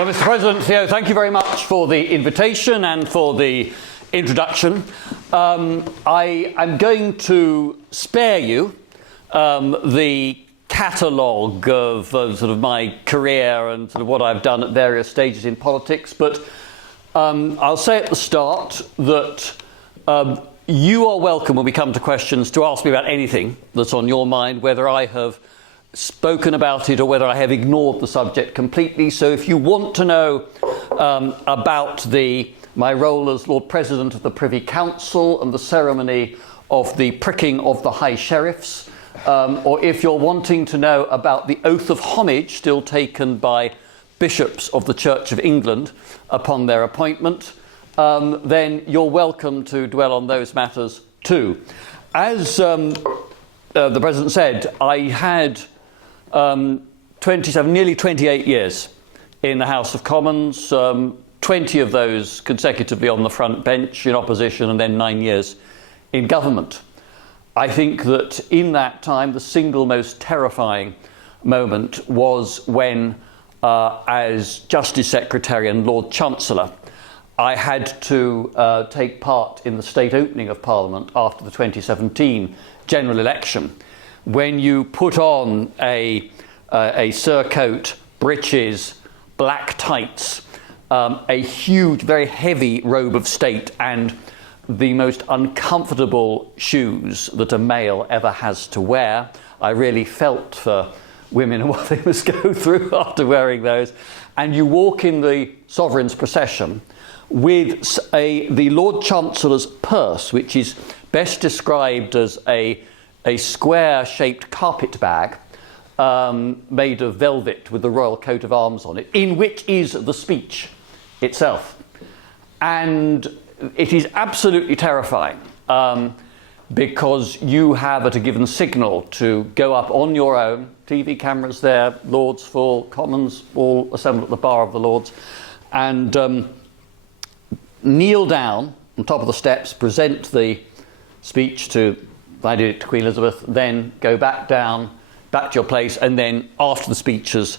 Well, Mr. President, Theo, thank you very much for the invitation and for the introduction. I am going to spare you the catalogue of sort of my career and sort of what I've done at various stages in politics, but I'll say at the start that you are welcome when we come to questions to ask me about anything that's on your mind, whether I have spoken about it or whether I have ignored the subject completely. So if you want to know about my role as Lord President of the Privy Council and the ceremony of the pricking of the High Sheriffs, or if you're wanting to know about the oath of homage still taken by bishops of the Church of England upon their appointment, then you're welcome to dwell on those matters too. As the President said, I had 27, nearly 28 years in the House of Commons, 20 of those consecutively on the front bench in opposition, and then 9 years in government. I think that in that time, the single most terrifying moment was when, as Justice Secretary and Lord Chancellor, I had to take part in the state opening of Parliament after the 2017 general election, when you put on a surcoat, breeches, black tights, a huge, very heavy robe of state, and the most uncomfortable shoes that a male ever has to wear. I really felt for women and what they must go through after wearing those. And you walk in the Sovereign's procession with the Lord Chancellor's purse, which is best described as a square-shaped carpet bag made of velvet with the royal coat of arms on it, in which is the speech itself. And it is absolutely terrifying because you have at a given signal to go up on your own, TV cameras there, Lords full, Commons all assembled at the bar of the Lords, and kneel down on top of the steps, present the speech to, I did it to Queen Elizabeth, then go back down, back to your place, and then after the speech has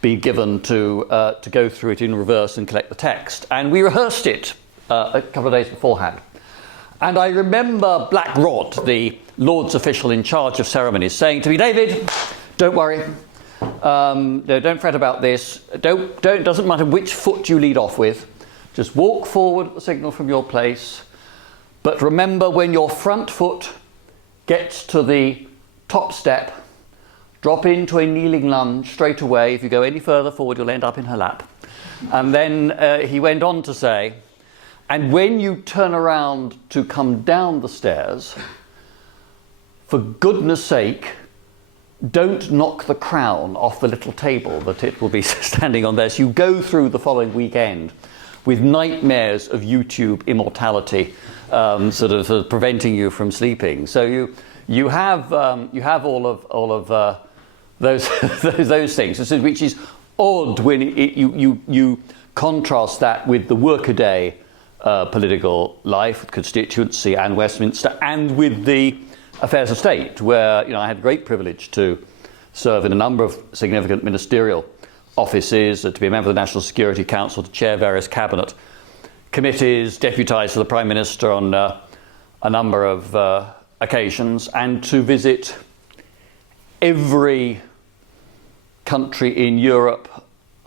been given to go through it in reverse and collect the text. And we rehearsed it a couple of days beforehand. And I remember Black Rod, the Lord's official in charge of ceremonies, saying to me, "David, don't worry, no, don't fret about this, doesn't matter which foot you lead off with, just walk forward at the signal from your place, but remember when your front foot gets to the top step, drop into a kneeling lunge straight away. If you go any further forward, you'll end up in her lap." And then he went on to say, "And when you turn around to come down the stairs, for goodness sake, don't knock the crown off the little table that it will be standing on there." So you go through the following weekend with nightmares of YouTube immortality, sort of preventing you from sleeping. So you have all of those those things, which is odd when you contrast that with the workaday political life, constituency and Westminster, and with the affairs of state, where I had great privilege to serve in a number of significant ministerial offices, to be a member of the National Security Council, to chair various cabinet committees, deputise to the Prime Minister on a number of occasions, and to visit every country in Europe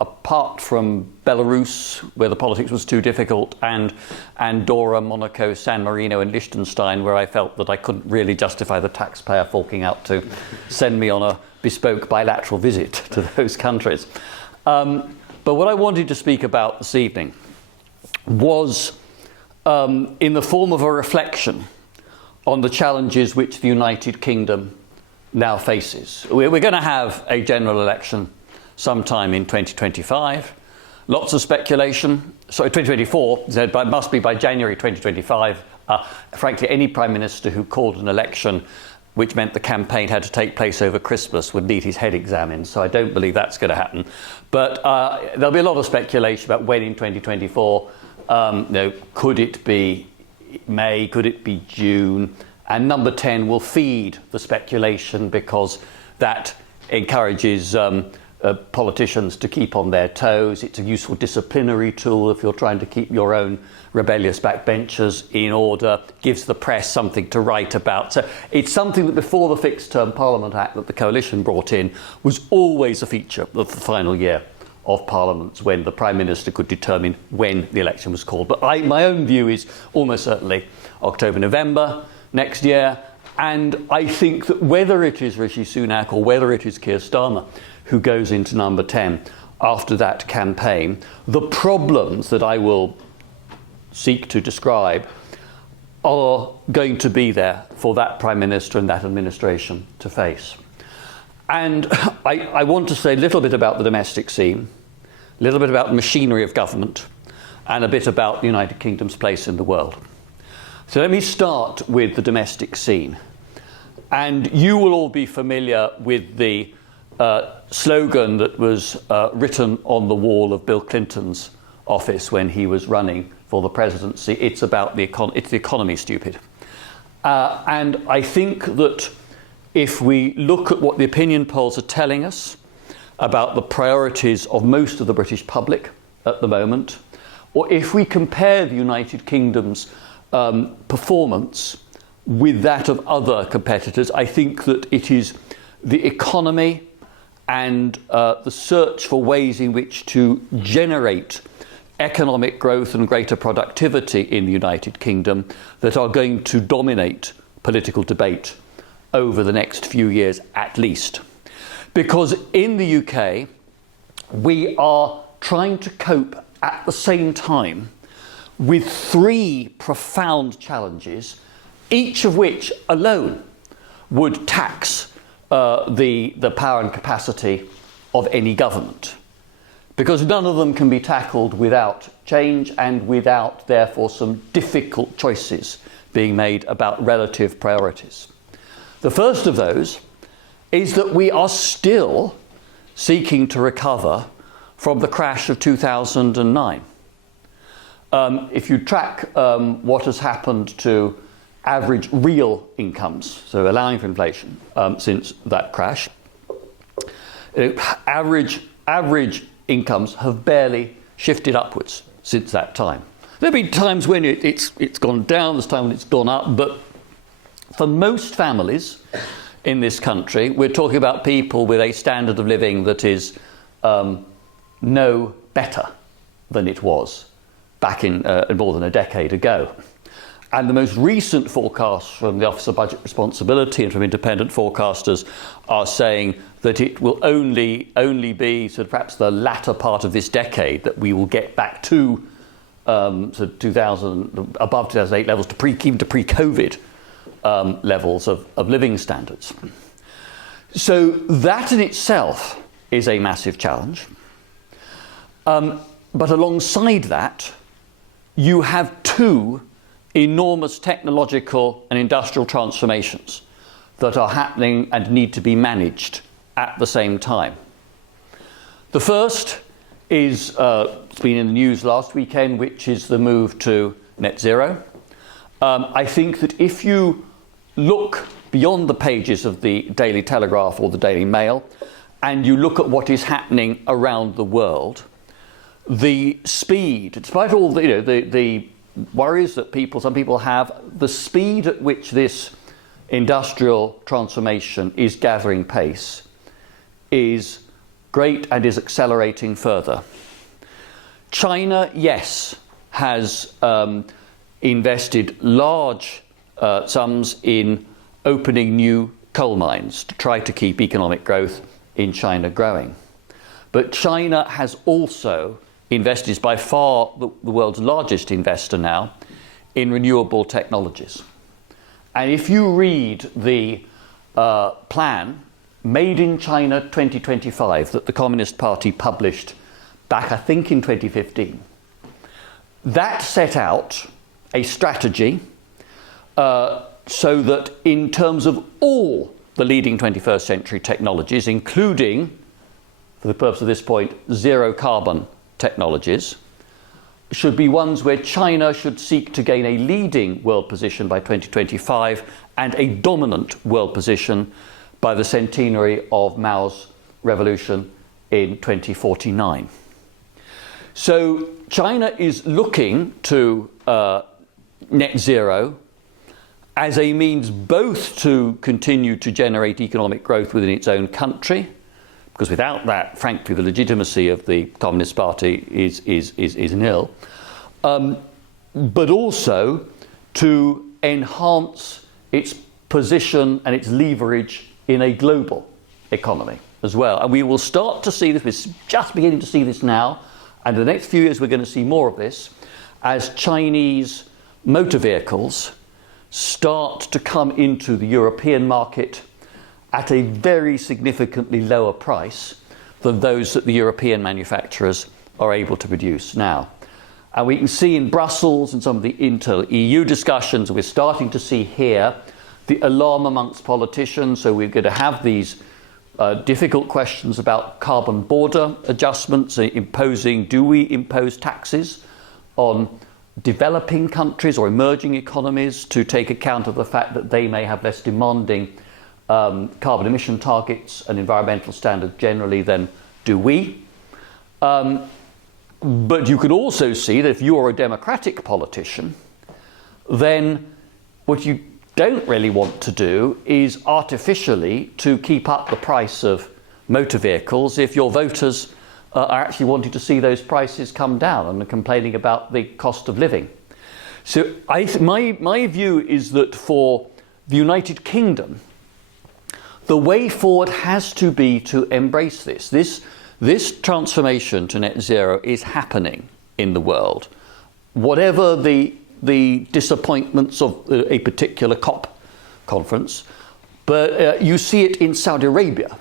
apart from Belarus, where the politics was too difficult, and Andorra, Monaco, San Marino and Liechtenstein, where I felt that I couldn't really justify the taxpayer forking out to send me on a bespoke bilateral visit to those countries. But what I wanted to speak about this evening was in the form of a reflection on the challenges which the United Kingdom now faces. We're going to have a general election sometime in 2025. Lots of speculation. Sorry, 2024, it must be by January 2025. Frankly, any Prime Minister who called an election which meant the campaign had to take place over Christmas would need his head examined, so I don't believe that's going to happen. But there'll be a lot of speculation about when in 2024, could it be May, could it be June? And number 10 will feed the speculation because that encourages politicians to keep on their toes. It's a useful disciplinary tool if you're trying to keep your own rebellious backbenchers in order, gives the press something to write about. So it's something that before the Fixed Term Parliament Act that the coalition brought in was always a feature of the final year of parliaments, when the Prime Minister could determine when the election was called. But my own view is almost certainly October, November next year. And I think that whether it is Rishi Sunak or whether it is Keir Starmer who goes into number 10 after that campaign, the problems that I will seek to describe are going to be there for that Prime Minister and that administration to face. And I want to say a little bit about the domestic scene, a little bit about the machinery of government, and a bit about the United Kingdom's place in the world. So let me start with the domestic scene. And you will all be familiar with the slogan that was written on the wall of Bill Clinton's office when he was running for the presidency. It's about the economy, stupid. And I think that if we look at what the opinion polls are telling us about the priorities of most of the British public at the moment, or if we compare the United Kingdom's performance with that of other competitors, I think that it is the economy and the search for ways in which to generate economic growth and greater productivity in the United Kingdom that are going to dominate political debate over the next few years at least. Because in the UK, we are trying to cope at the same time with three profound challenges, each of which alone would tax the power and capacity of any government. Because none of them can be tackled without change and without, therefore, some difficult choices being made about relative priorities. The first of those is that we are still seeking to recover from the crash of 2009. If you track what has happened to average real incomes, so allowing for inflation, since that crash, average incomes have barely shifted upwards since that time. There have been times when it's gone down, there's times when it's gone up, but for most families in this country, we're talking about people with a standard of living that is no better than it was back in more than a decade ago. And the most recent forecasts from the Office of Budget Responsibility and from independent forecasters are saying that it will only be sort of perhaps the latter part of this decade that we will get back to sort of 2000, above 2008 levels, even to pre-COVID levels of living standards. So that in itself is a massive challenge. But alongside that, you have two enormous technological and industrial transformations that are happening and need to be managed at the same time. The first is, it's been in the news last weekend, which is the move to net zero. I think that if you look beyond the pages of the Daily Telegraph or the Daily Mail, and you look at what is happening around the world, the speed, despite all the worries that some people have, the speed at which this industrial transformation is gathering pace is great and is accelerating further. China, yes, has invested large sums in opening new coal mines to try to keep economic growth in China growing. But China has also invested, is by far the world's largest investor now, in renewable technologies. And if you read the plan, Made in China 2025, that the Communist Party published back, I think, in 2015, that set out a strategy so that in terms of all the leading 21st century technologies, including, for the purpose of this point, zero carbon technologies, should be ones where China should seek to gain a leading world position by 2025 and a dominant world position by the centenary of Mao's revolution in 2049. So China is looking to net zero as a means both to continue to generate economic growth within its own country, because without that, frankly, the legitimacy of the Communist Party is nil, but also to enhance its position and its leverage in a global economy as well. And we will start to see this, we're just beginning to see this now, and in the next few years we're going to see more of this, as Chinese motor vehicles start to come into the European market at a very significantly lower price than those that the European manufacturers are able to produce now. And we can see in Brussels and some of the inter-EU discussions, we're starting to see here the alarm amongst politicians. So we're going to have these difficult questions about carbon border adjustments, do we impose taxes on developing countries or emerging economies to take account of the fact that they may have less demanding carbon emission targets and environmental standards generally than do we. But you could also see that if you are a democratic politician, then what you don't really want to do is artificially to keep up the price of motor vehicles if your voters are actually wanting to see those prices come down and are complaining about the cost of living. So my view is that for the United Kingdom, the way forward has to be to embrace this. This transformation to net zero is happening in the world. Whatever the disappointments of a particular COP conference, but you see it in Saudi Arabia,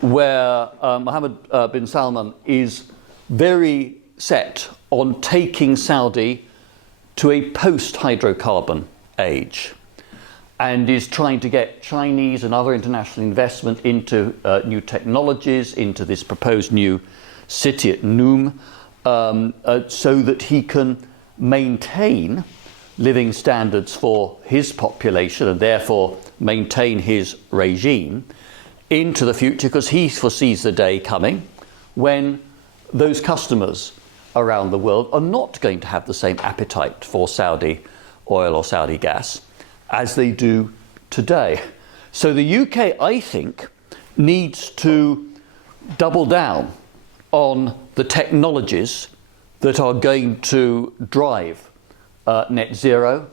where Mohammed bin Salman is very set on taking Saudi to a post-hydrocarbon age, and is trying to get Chinese and other international investment into new technologies, into this proposed new city at Noom, so that he can maintain living standards for his population and therefore maintain his regime into the future, because he foresees the day coming when those customers around the world are not going to have the same appetite for Saudi oil or Saudi gas as they do today. So the UK, I think, needs to double down on the technologies that are going to drive net zero,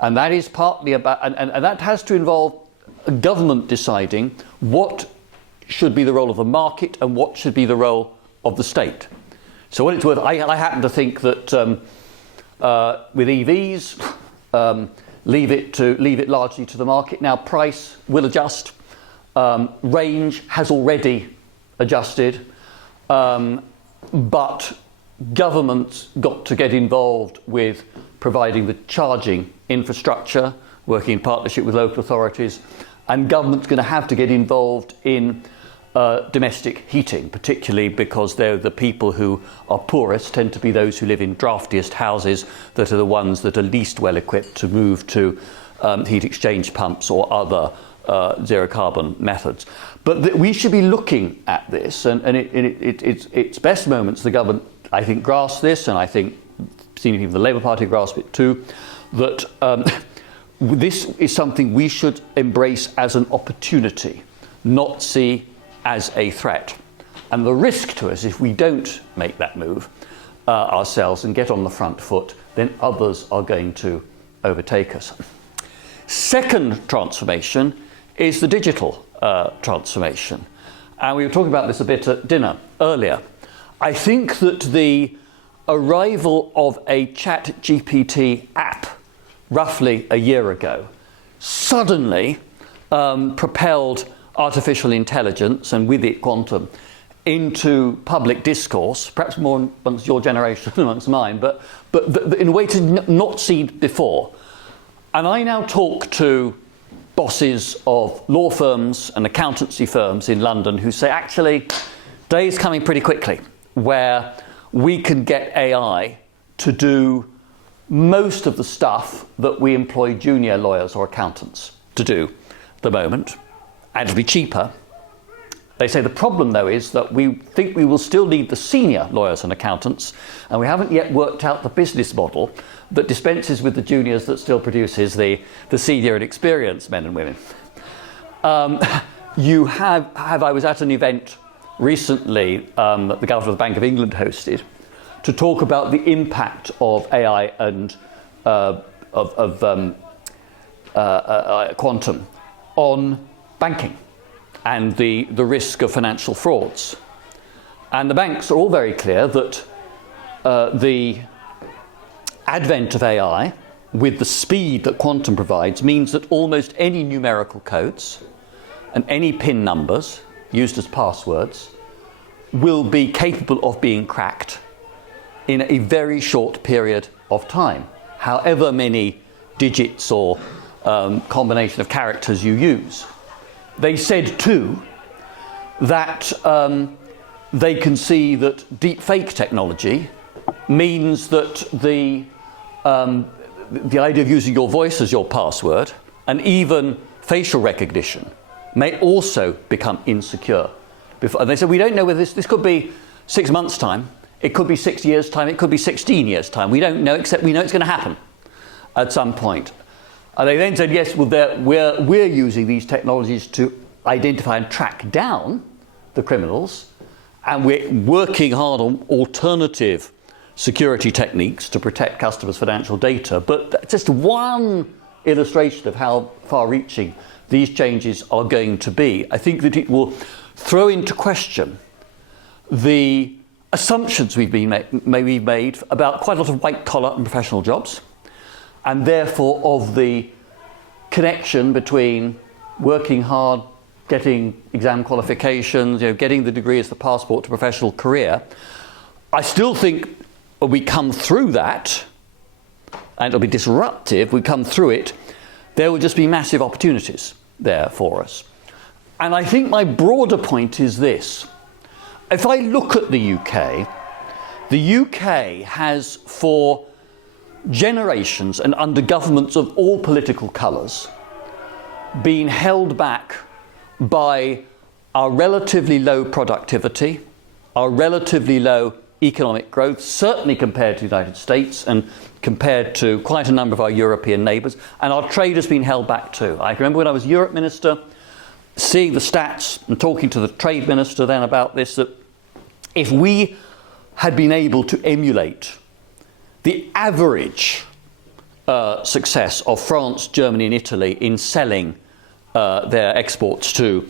and that is partly about, and that has to involve a government deciding what should be the role of the market and what should be the role of the state. So what it's worth, I happen to think that with EVs, leave it largely to the market. Now price will adjust, range has already adjusted, but government's got to get involved with providing the charging infrastructure, working in partnership with local authorities, and government's going to have to get involved in domestic heating, particularly because they're the people who are poorest, tend to be those who live in draftiest houses that are the ones that are least well equipped to move to heat exchange pumps or other zero carbon methods. But we should be looking at this, and its best moments the government, I think, grasp this, and I think senior people in the Labour Party grasp it too, that this is something we should embrace as an opportunity, not see as a threat. And the risk to us, if we don't make that move ourselves and get on the front foot, then others are going to overtake us. Second transformation is the digital transformation. And we were talking about this a bit at dinner earlier. I think that the arrival of a ChatGPT app roughly a year ago suddenly propelled artificial intelligence, and with it quantum, into public discourse, perhaps more amongst your generation than amongst mine, but in a way to not seen before. And I now talk to bosses of law firms and accountancy firms in London who say, actually, day is coming pretty quickly where we can get AI to do most of the stuff that we employ junior lawyers or accountants to do at the moment, and it'll be cheaper, They say the problem, though, is that we think we will still need the senior lawyers and accountants, and we haven't yet worked out the business model that dispenses with the juniors that still produces the senior and experienced men and women. I was at an event recently that the Governor of the Bank of England hosted to talk about the impact of AI and quantum on banking and the risk of financial frauds. And the banks are all very clear that the advent of AI, with the speed that quantum provides, means that almost any numerical codes and any PIN numbers used as passwords will be capable of being cracked in a very short period of time, however many digits or combination of characters you use. They said too that they can see that deep fake technology means that the idea of using your voice as your password and even facial recognition may also become insecure. And they said, we don't know whether this could be 6 months' time, it could be 6 years' time, it could be 16 years' time. We don't know, except we know it's going to happen at some point. And they then said, yes, well, we're using these technologies to identify and track down the criminals, and we're working hard on alternative security techniques to protect customers' financial data. But that's just one illustration of how far-reaching these changes are going to be. I think that it will throw into question the assumptions we've made about quite a lot of white-collar and professional jobs, and therefore of the connection between working hard, getting exam qualifications, getting the degree as the passport to professional career. I still think when we come through that, and it'll be disruptive, we come through it, there will just be massive opportunities there for us. And I think my broader point is this. If I look at the UK has for generations and under governments of all political colours been held back by our relatively low productivity, our relatively low economic growth, certainly compared to the United States and compared to quite a number of our European neighbours, and our trade has been held back too. I remember when I was Europe Minister, seeing the stats and talking to the Trade Minister then about this, that if we had been able to emulate the average success of France, Germany and Italy in selling their exports to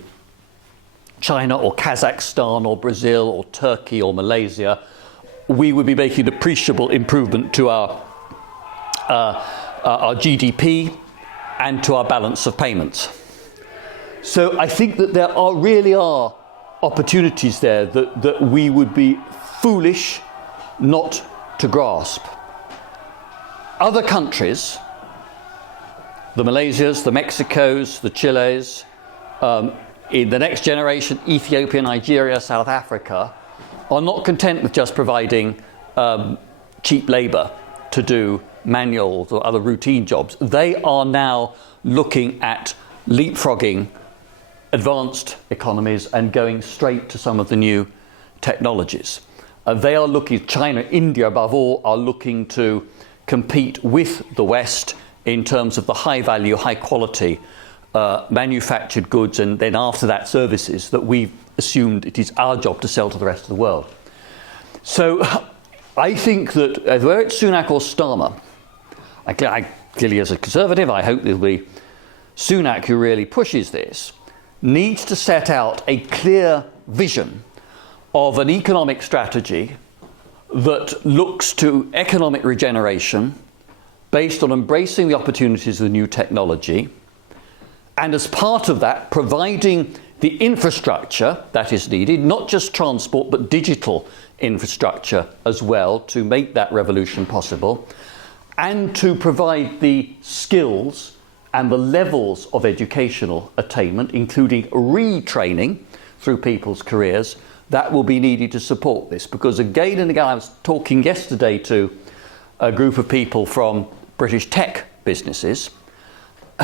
China or Kazakhstan or Brazil or Turkey or Malaysia, we would be making an appreciable improvement to our GDP and to our balance of payments. So I think that there really are opportunities there that we would be foolish not to grasp. Other countries, the Malaysias, the Mexicos, the Chiles, in the next generation, Ethiopia, Nigeria, South Africa, are not content with just providing cheap labour to do manual or other routine jobs. They are now looking at leapfrogging advanced economies and going straight to some of the new technologies. They are looking, China, India above all, are looking to compete with the West in terms of the high value, high quality manufactured goods, and then after that services that we've assumed it is our job to sell to the rest of the world. So I think that whether it's Sunak or Starmer, I clearly as a Conservative, I hope it'll be Sunak who really pushes this, needs to set out a clear vision of an economic strategy that looks to economic regeneration based on embracing the opportunities of the new technology, and as part of that, providing the infrastructure that is needed, not just transport, but digital infrastructure as well to make that revolution possible, and to provide the skills and the levels of educational attainment, including retraining through people's careers, that will be needed to support this. Because again and again, I was talking yesterday to a group of people from British tech businesses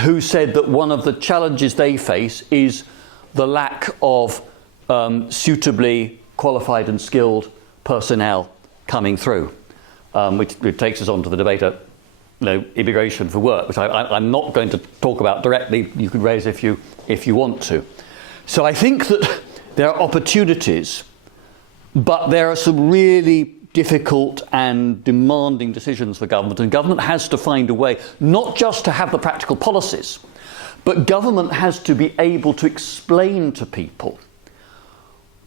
who said that one of the challenges they face is the lack of suitably qualified and skilled personnel coming through, which takes us on to the debate of immigration for work, which I'm not going to talk about directly. You could raise if you want to. So I think that there are opportunities, but there are some really difficult and demanding decisions for government, and government has to find a way not just to have the practical policies, but government has to be able to explain to people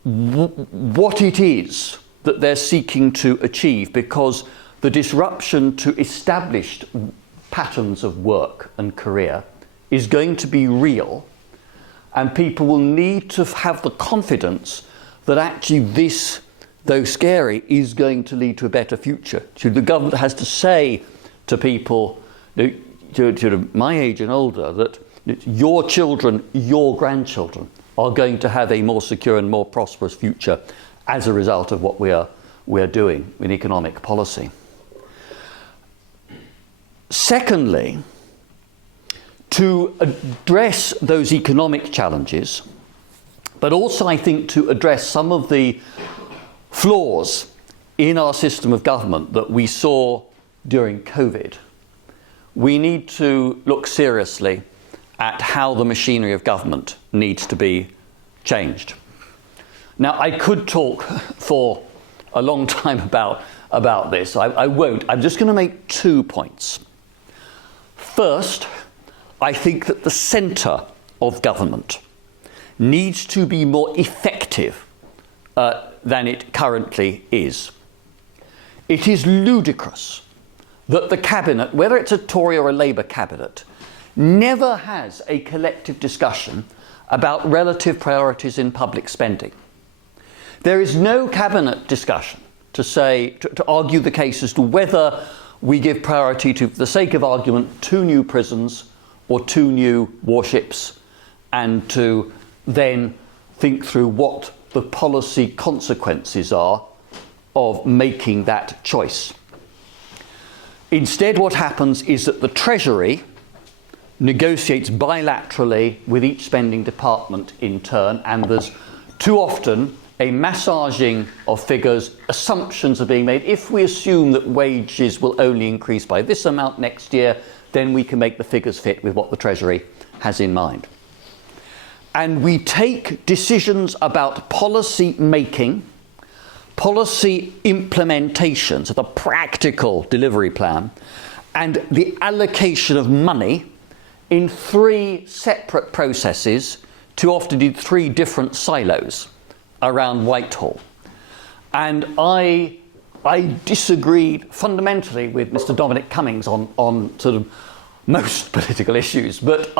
what it is that they're seeking to achieve, because the disruption to established patterns of work and career is going to be real, and people will need to have the confidence that actually this, though scary, is going to lead to a better future. So the government has to say to people, to my age and older, that your children, your grandchildren are going to have a more secure and more prosperous future as a result of what we are doing in economic policy. Secondly, to address those economic challenges, but also I think to address some of the flaws in our system of government that we saw during COVID, we need to look seriously at how the machinery of government needs to be changed. Now, I could talk for a long time about this. I won't. I'm just going to make 2 points. First, I think that the centre of government needs to be more effective than it currently is. It is ludicrous that the cabinet, whether it's a Tory or a Labour cabinet, never has a collective discussion about relative priorities in public spending. There is no cabinet discussion to argue the case as to whether we give priority to, for the sake of argument, 2 new prisons or 2 new warships, and to then think through what the policy consequences are of making that choice. Instead, what happens is that the Treasury negotiates bilaterally with each spending department in turn, and there's too often a massaging of figures. Assumptions are being made. If we assume that wages will only increase by this amount next year, then we can make the figures fit with what the Treasury has in mind. And we take decisions about policy making, policy implementation, so the practical delivery plan, and the allocation of money in 3 separate processes, too often in 3 different silos around Whitehall. And I disagreed fundamentally with Mr. Dominic Cummings on sort of most political issues, but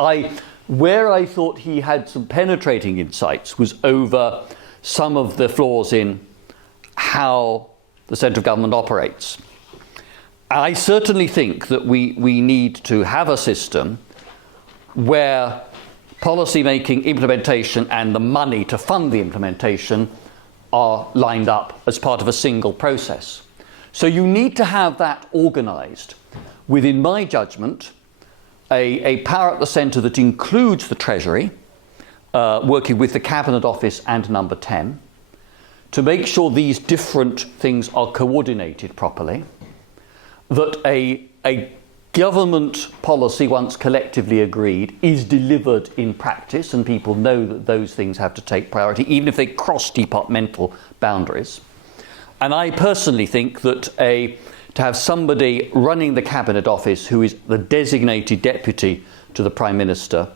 where I thought he had some penetrating insights was over some of the flaws in how the centre of government operates. I certainly think that we need to have a system where policy making, implementation, and the money to fund the implementation are lined up as part of a single process. So you need to have that organised within my judgment, a power at the centre that includes the Treasury, working with the Cabinet Office and Number 10, to make sure these different things are coordinated properly, that a government policy, once collectively agreed, is delivered in practice, and people know that those things have to take priority, even if they cross departmental boundaries. And I personally think that to have somebody running the Cabinet Office who is the designated deputy to the Prime Minister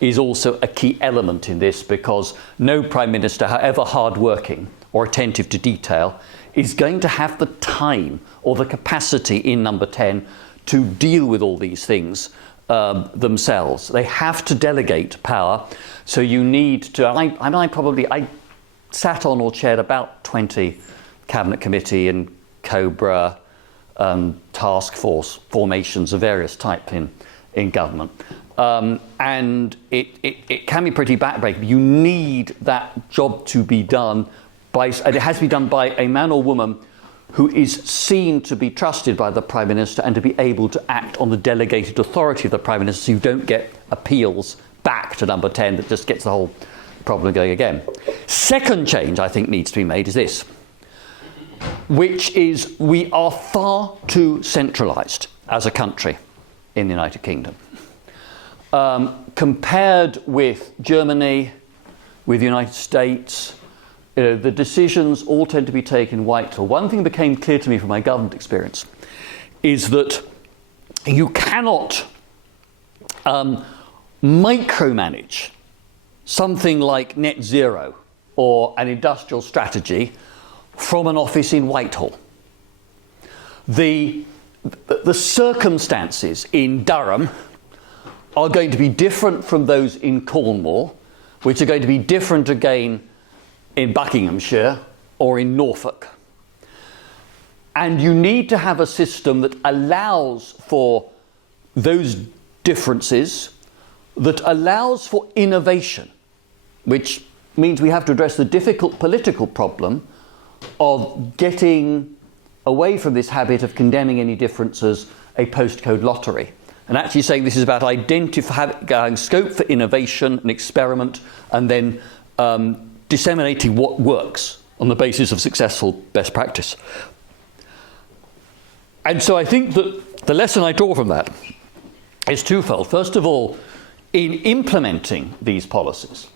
is also a key element in this, because no Prime Minister, however hard-working or attentive to detail, is going to have the time or the capacity in Number 10 to deal with all these things themselves. They have to delegate power. So you need to, I sat on or chaired about 20 Cabinet Committee and COBRA task force formations of various type in government. And it can be pretty backbreaking. You need that job to be done and it has to be done by a man or woman who is seen to be trusted by the Prime Minister and to be able to act on the delegated authority of the Prime Minister, so you don't get appeals back to Number 10 that just gets the whole problem going again. Second change I think needs to be made is this, which is we are far too centralised as a country in the United Kingdom. Compared with Germany, with the United States, the decisions all tend to be taken in Whitehall. One thing that became clear to me from my government experience is that you cannot micromanage something like net zero or an industrial strategy from an office in Whitehall. The circumstances in Durham are going to be different from those in Cornwall, which are going to be different again in Buckinghamshire or in Norfolk. And you need to have a system that allows for those differences, that allows for innovation, which means we have to address the difficult political problem of getting away from this habit of condemning any difference as a postcode lottery, and actually saying this is about identifying scope for innovation and experiment, and then disseminating what works on the basis of successful best practice. And so I think that the lesson I draw from that is twofold. First of all, in implementing these policies,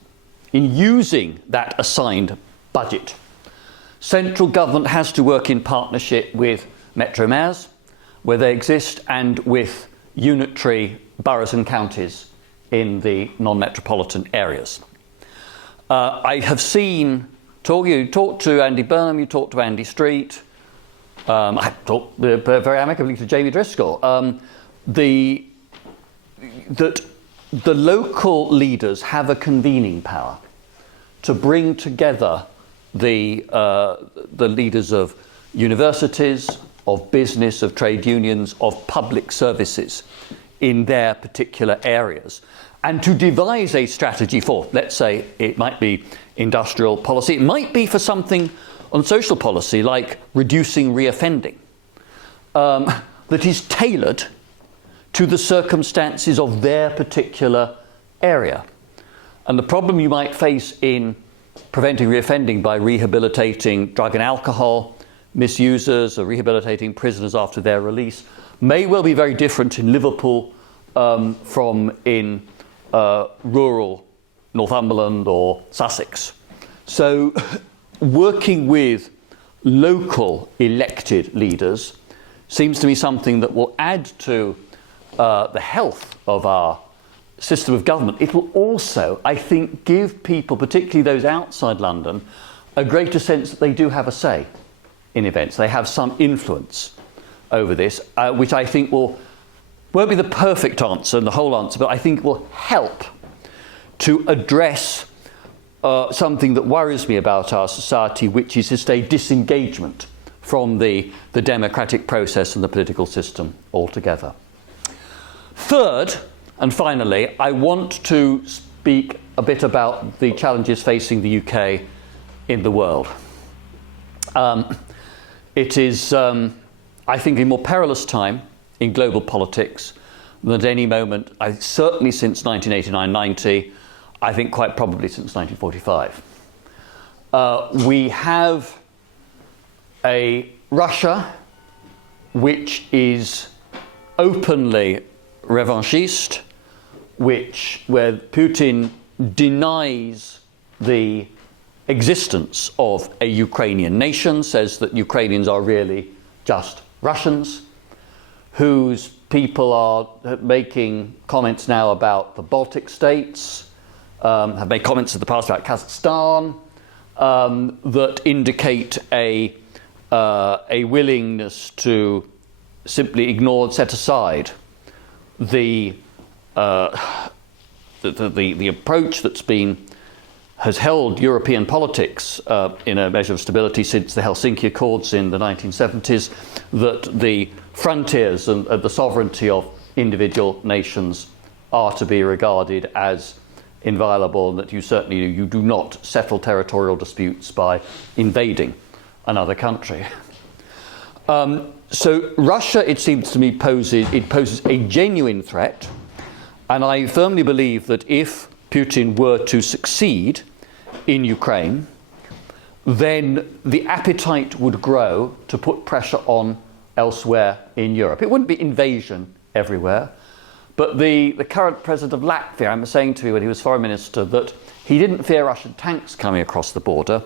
in using that assigned budget, central government has to work in partnership with metro mayors, where they exist, and with unitary boroughs and counties in the non-metropolitan areas. I have seen, you talked to Andy Burnham, you talked to Andy Street, I talked very amicably to Jamie Driscoll, that the local leaders have a convening power to bring together the leaders of universities, of business, of trade unions, of public services in their particular areas, and to devise a strategy for, let's say, it might be industrial policy, it might be for something on social policy like reducing reoffending, that is tailored to the circumstances of their particular area. And the problem you might face in preventing reoffending by rehabilitating drug and alcohol misusers or rehabilitating prisoners after their release may well be very different in Liverpool from in rural Northumberland or Sussex. So working with local elected leaders seems to me something that will add to the health of our system of government. It will also, I think, give people, particularly those outside London, a greater sense that they do have a say in events. They have some influence over this, which I think won't be the perfect answer and the whole answer, but I think will help to address something that worries me about our society, which is just a disengagement from the democratic process and the political system altogether. Third, and finally, I want to speak a bit about the challenges facing the UK in the world. It is, I think, a more perilous time in global politics than at any moment, certainly since 1989-90, I think quite probably since 1945. We have a Russia which is openly revanchist, where Putin denies the existence of a Ukrainian nation, says that Ukrainians are really just Russians, whose people are making comments now about the Baltic states, have made comments in the past about Kazakhstan, that indicate a willingness to simply ignore and set aside the approach that's has held European politics in a measure of stability since the Helsinki Accords in the 1970s, that the frontiers and the sovereignty of individual nations are to be regarded as inviolable, and that you do not settle territorial disputes by invading another country. So Russia, it seems to me, poses a genuine threat, and I firmly believe that if Putin were to succeed in Ukraine, then the appetite would grow to put pressure on elsewhere in Europe. It wouldn't be invasion everywhere, but the current president of Latvia, I was saying to you when he was foreign minister, that he didn't fear Russian tanks coming across the border.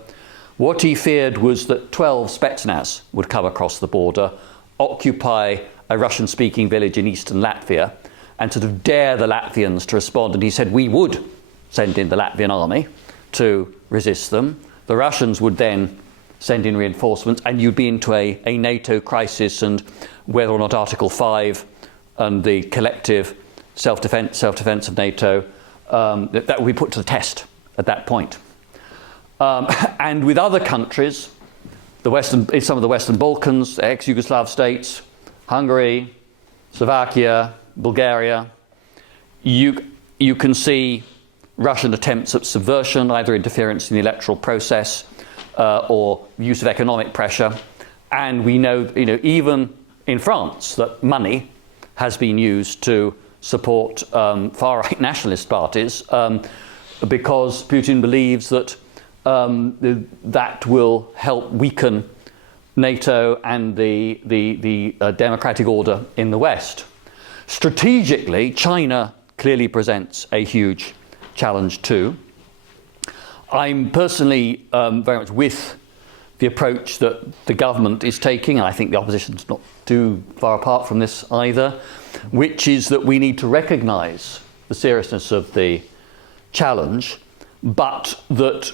What he feared was that 12 Spetsnaz would come across the border, occupy a Russian-speaking village in eastern Latvia, and sort of dare the Latvians to respond. And he said we would send in the Latvian army to resist them. The Russians would then send in reinforcements, and you'd be into a NATO crisis, and whether or not Article 5 and the collective self-defense of NATO, that would be put to the test at that point. And with other countries, some of the Western Balkans, ex-Yugoslav states, Hungary, Slovakia, Bulgaria, you can see Russian attempts at subversion, either interference in the electoral process or use of economic pressure. And we know, even in France, that money has been used to support far-right nationalist parties because Putin believes that that will help weaken NATO and the democratic order in the West. Strategically, China clearly presents a huge challenge too. I'm personally very much with the approach that the government is taking, and I think the opposition's not too far apart from this either, which is that we need to recognise the seriousness of the challenge, but that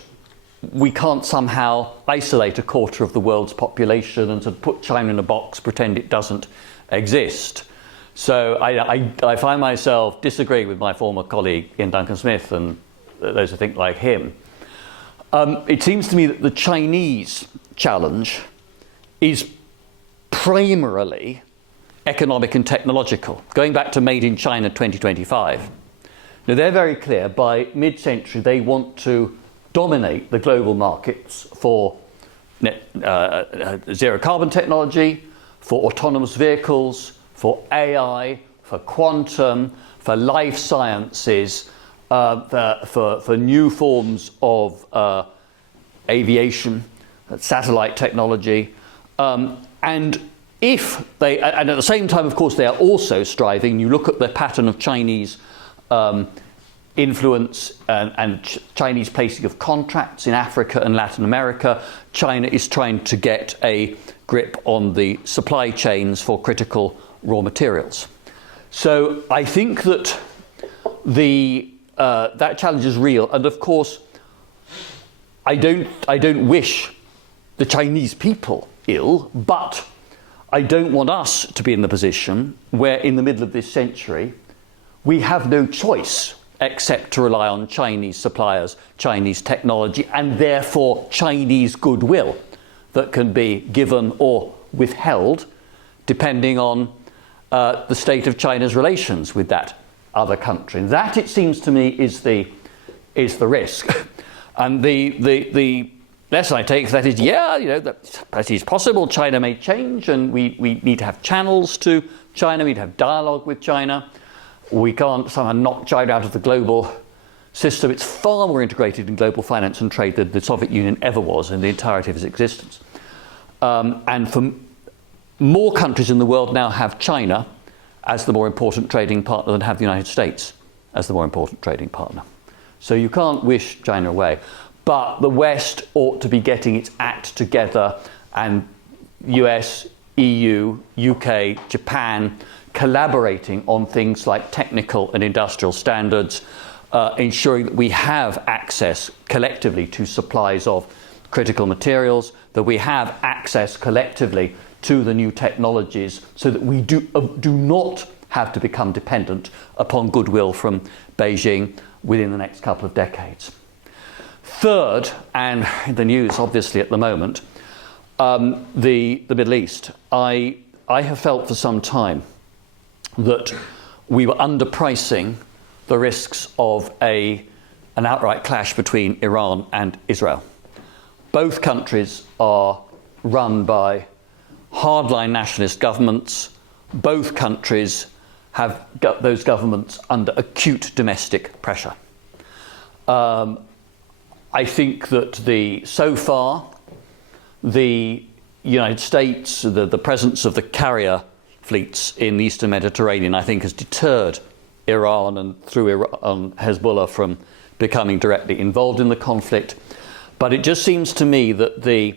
we can't somehow isolate a quarter of the world's population and sort of put China in a box, pretend it doesn't exist. So I find myself disagreeing with my former colleague Ian Duncan Smith and those who think like him. It seems to me that the Chinese challenge is primarily economic and technological. Going back to Made in China 2025, now they're very clear, by mid-century they want to dominate the global markets for zero carbon technology, for autonomous vehicles, for AI, for quantum, for life sciences, for new forms of aviation, satellite technology, and at the same time, of course, they are also striving. You look at the pattern of Chinese influence and Chinese placing of contracts in Africa and Latin America. China is trying to get a grip on the supply chains for critical raw materials. So I think that that challenge is real, and of course, I don't wish the Chinese people ill, but I don't want us to be in the position where, in the middle of this century, we have no choice except to rely on Chinese suppliers, Chinese technology, and therefore Chinese goodwill that can be given or withheld depending on the state of China's relations with that other country. And that, it seems to me, is the risk. And the lesson I take from that is, that is possible. China may change, and we need to have channels to China. We need to have dialogue with China. We can't somehow knock China out of the global system. It's far more integrated in global finance and trade than the Soviet Union ever was in the entirety of its existence. And for more countries in the world now have China as the more important trading partner than have the United States as the more important trading partner. So you can't wish China away. But the West ought to be getting its act together, and US, EU, UK, Japan, collaborating on things like technical and industrial standards, ensuring that we have access collectively to supplies of critical materials, that we have access collectively to the new technologies, so that we do not have to become dependent upon goodwill from Beijing within the next couple of decades. Third, and in the news obviously at the moment, the Middle East. I have felt for some time that we were underpricing the risks of an outright clash between Iran and Israel. Both countries are run by hardline nationalist governments. Both countries have got those governments under acute domestic pressure. I think that so far the United States, the presence of the carrier fleets in the Eastern Mediterranean, I think has deterred Iran and through Iran, Hezbollah from becoming directly involved in the conflict. But it just seems to me that the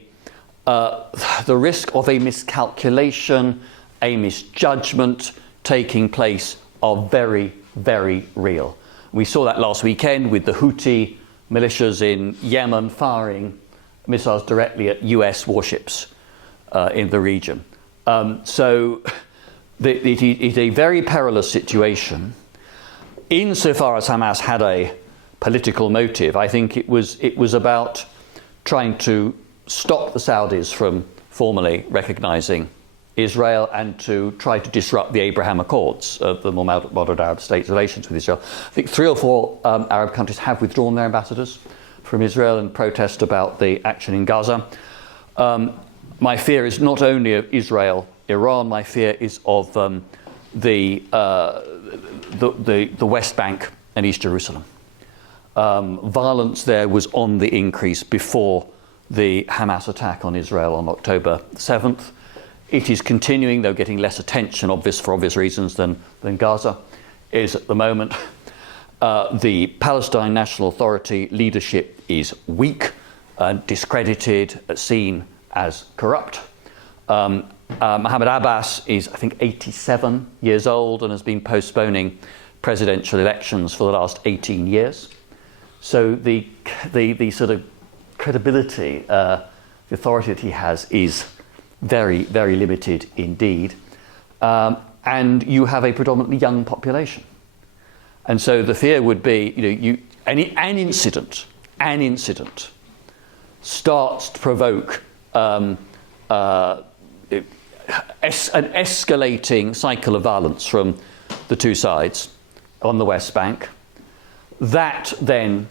risk of a miscalculation, a misjudgment taking place are very, very real. We saw that last weekend with the Houthi militias in Yemen firing missiles directly at US warships in the region. So it is a very perilous situation. Insofar as Hamas had a political motive, I think it was about trying to stop the Saudis from formally recognizing Israel and to try to disrupt the Abraham Accords of the more moderate Arab states' relations with Israel. I think 3 or 4 Arab countries have withdrawn their ambassadors from Israel in protest about the action in Gaza. My fear is not only of Israel, Iran. My fear is of the West Bank and East Jerusalem. Violence there was on the increase before the Hamas attack on Israel on October 7th. It is continuing, though getting less attention, for obvious reasons, than Gaza is at the moment. The Palestine National Authority leadership is weak, discredited, seen as corrupt. Mohammed Abbas is, I think, 87 years old and has been postponing presidential elections for the last 18 years. So the sort of credibility, the authority that he has is very, very limited indeed. And you have a predominantly young population. And so the fear would be, an incident starts to provoke an escalating cycle of violence from the two sides on the West Bank. That then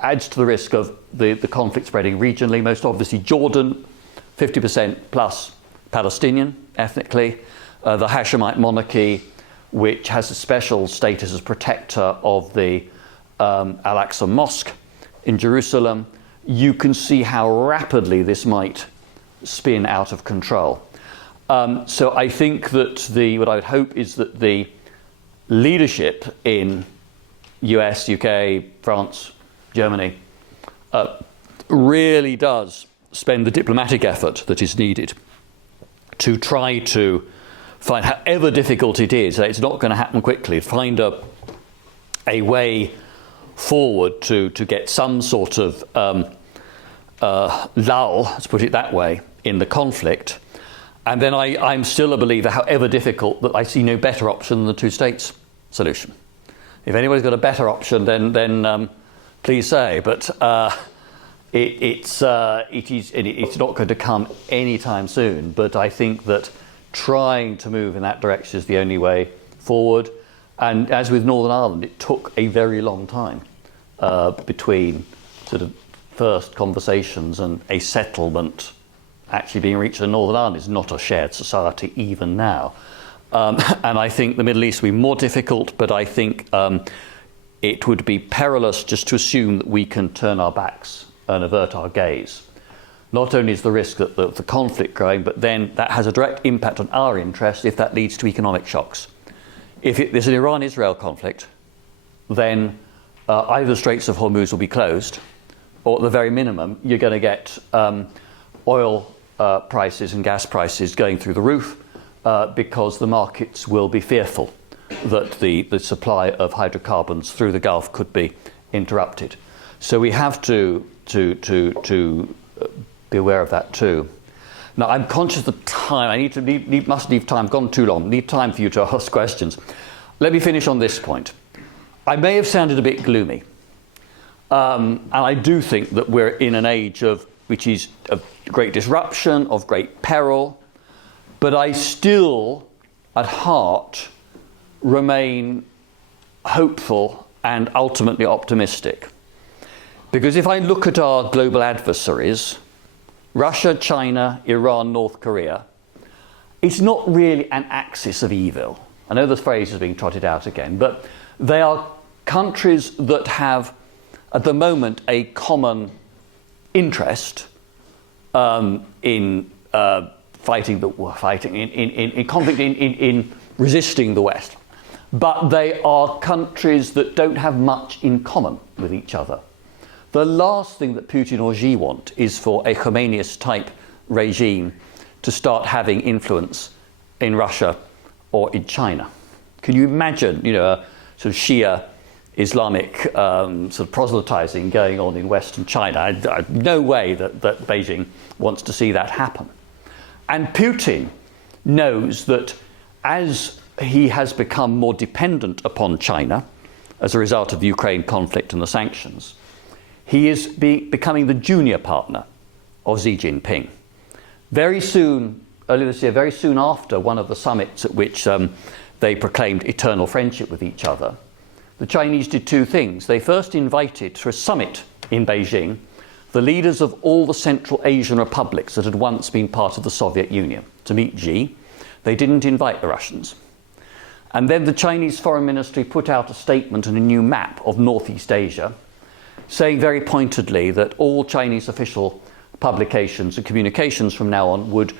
adds to the risk of the conflict spreading regionally. Most obviously Jordan, 50% plus Palestinian ethnically. The Hashemite monarchy, which has a special status as protector of the Al-Aqsa Mosque in Jerusalem. You can see how rapidly this might spin out of control. So I think that what I would hope is that the leadership in US, UK, France, Germany really does spend the diplomatic effort that is needed to try to find, however difficult it is, it's not going to happen quickly, find a way forward to get some sort of lull, let's put it that way, in the conflict. And then I'm still a believer, however difficult, that I see no better option than the two states solution. If anybody's got a better option, then please say. But it's not going to come anytime soon. But I think that trying to move in that direction is the only way forward. And as with Northern Ireland, it took a very long time between sort of first conversations and a settlement actually being reached. And Northern Ireland is not a shared society even now. And I think the Middle East will be more difficult, but I think it would be perilous just to assume that we can turn our backs and avert our gaze. Not only is the risk that the conflict growing, but then that has a direct impact on our interest if that leads to economic shocks. If there's an Iran-Israel conflict, then either the Straits of Hormuz will be closed, or at the very minimum, you're going to get oil prices and gas prices going through the roof because the markets will be fearful that the supply of hydrocarbons through the Gulf could be interrupted. So we have to be aware of that too. Now, I'm conscious of time. I must leave time. I've gone too long. Need time for you to ask questions. Let me finish on this point. I may have sounded a bit gloomy. And I do think that we're in an age which is of great disruption, of great peril. But I still, at heart, remain hopeful and ultimately optimistic. Because if I look at our global adversaries, Russia, China, Iran, North Korea, it's not really an axis of evil. I know the phrase is being trotted out again, but they are countries that have at the moment a common interest in conflict in resisting the West. But they are countries that don't have much in common with each other. The last thing that Putin or Xi want is for a Khomeini-type regime to start having influence in Russia or in China. Can you imagine, a sort of Shia Islamic sort of proselytizing going on in Western China? No way that Beijing wants to see that happen. And Putin knows that as he has become more dependent upon China as a result of the Ukraine conflict and the sanctions, he is becoming the junior partner of Xi Jinping. Very soon, earlier this year, very soon after one of the summits at which they proclaimed eternal friendship with each other, the Chinese did two things. They first invited to a summit in Beijing the leaders of all the Central Asian republics that had once been part of the Soviet Union to meet Xi. They didn't invite the Russians. And then the Chinese Foreign Ministry put out a statement and a new map of Northeast Asia, saying very pointedly that all Chinese official publications and communications from now on would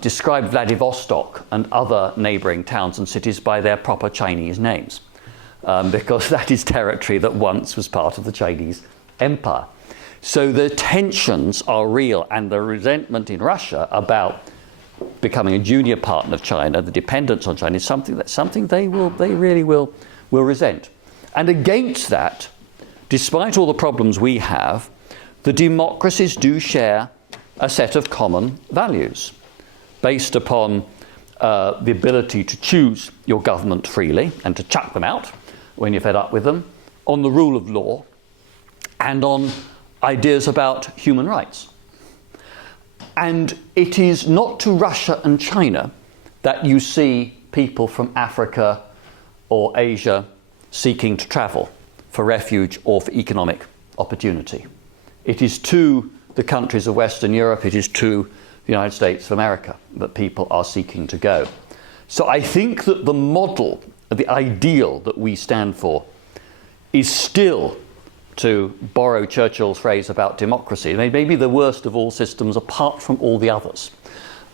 describe Vladivostok and other neighbouring towns and cities by their proper Chinese names, because that is territory that once was part of the Chinese Empire. So the tensions are real, and the resentment in Russia about becoming a junior partner of China, the dependence on China, is something they really will resent. And against that, despite all the problems we have, the democracies do share a set of common values based upon the ability to choose your government freely and to chuck them out when you're fed up with them, on the rule of law, and on ideas about human rights. And it is not to Russia and China that you see people from Africa or Asia seeking to travel for refuge or for economic opportunity. It is to the countries of Western Europe, it is to the United States of America that people are seeking to go. So I think that the model, the ideal that we stand for, is still, to borrow Churchill's phrase about democracy, maybe the worst of all systems apart from all the others.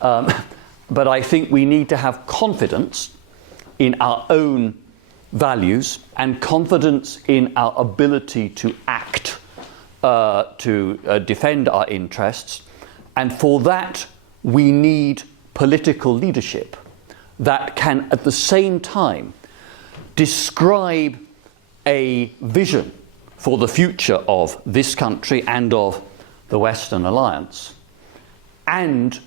But I think we need to have confidence in our own values and confidence in our ability to act, to defend our interests. And for that, we need political leadership that can, at the same time, describe a vision for the future of this country and of the Western Alliance, and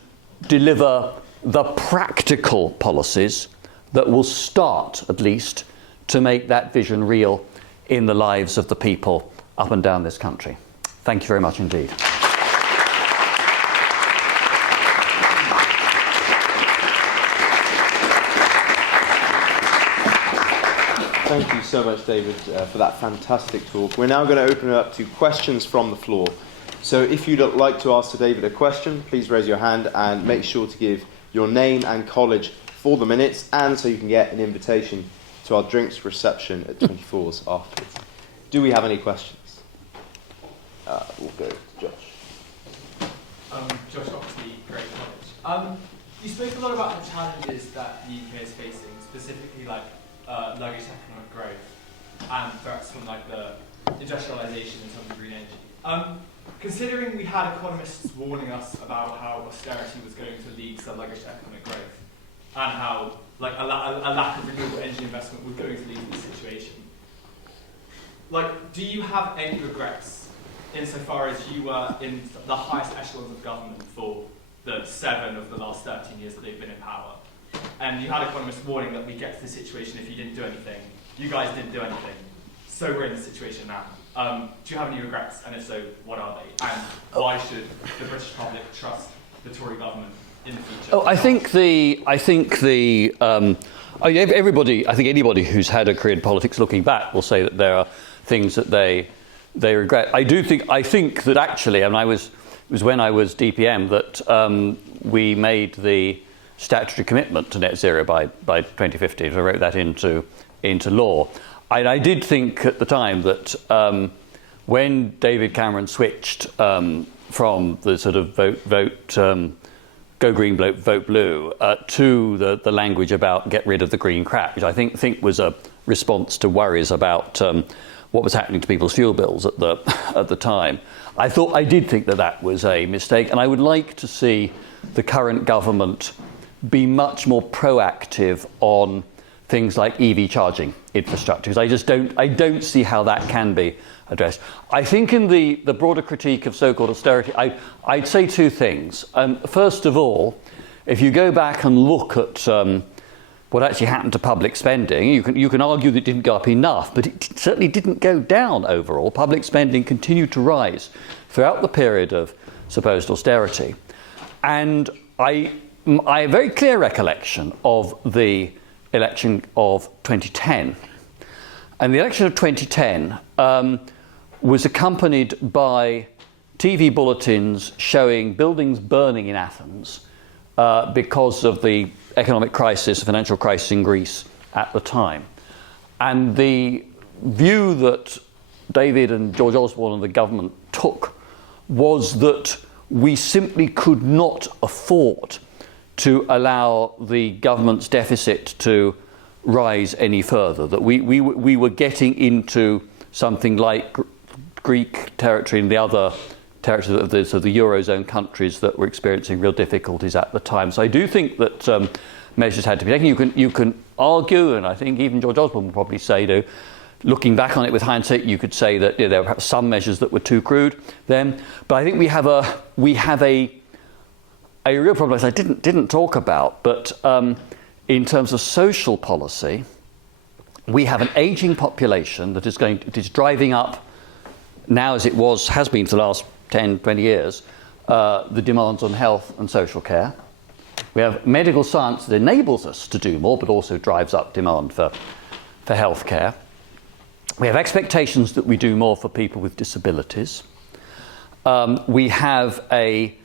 deliver the practical policies that will start, at least, to make that vision real in the lives of the people up and down this country. Thank you very much indeed. Thank you so much, David, for that fantastic talk. We're now going to open it up to questions from the floor. So if you'd like to ask David a question, please raise your hand and make sure to give your name and college for the minutes, and so you can get an invitation to our drinks reception at 24's afterwards. Do we have any questions? We'll go to Josh. Josh Oxley, Great College. You spoke a lot about the challenges that the UK is facing, specifically sluggish economic growth and threats from the industrialisation and some of the green energy. Considering we had economists warning us about how austerity was going to lead to sluggish economic growth and how a lack of renewable energy investment was going to lead to this situation, do you have any regrets insofar as you were in the highest echelons of government for the 7 of the last 13 years that they've been in power? And you had economists warning that we get to this situation if you didn't do anything. You guys didn't do anything. So we're in this situation now. Do you have any regrets? And if so, what are they? And why should the British public trust the Tory government in the future? I think anybody who's had a career in politics looking back will say that there are things that they regret. I think that actually, and it was when I was DPM that we made the statutory commitment to net zero by 2050. So I wrote that into law. I did think at the time that when David Cameron switched from the sort of go green, vote blue, to the language about get rid of the green crack, which I think was a response to worries about what was happening to people's fuel bills at the time. I did think that was a mistake, and I would like to see the current government be much more proactive on things like EV charging infrastructure, because I don't see how that can be addressed. I think in the broader critique of so-called austerity, I'd say two things. First of all, if you go back and look at what actually happened to public spending, you can argue that it didn't go up enough, but it certainly didn't go down overall. Public spending continued to rise throughout the period of supposed austerity. And I have a very clear recollection of the election of 2010. And the election of 2010 was accompanied by TV bulletins showing buildings burning in Athens because of the economic crisis, the financial crisis in Greece at the time. And the view that David and George Osborne and the government took was that we simply could not afford to allow the government's deficit to rise any further, that we were getting into something like Greek territory and the other territories of the Eurozone countries that were experiencing real difficulties at the time. So I do think that measures had to be taken. You can argue, and I think even George Osborne would probably say, looking back on it with hindsight, you could say that there were perhaps some measures that were too crude then. But I think we have a real problem, as I didn't talk about, but in terms of social policy, we have an ageing population that is driving up now, as it has been for the last 10, 20 years, the demands on health and social care. We have medical science that enables us to do more, but also drives up demand for health care. We have expectations that we do more for people with disabilities. We have a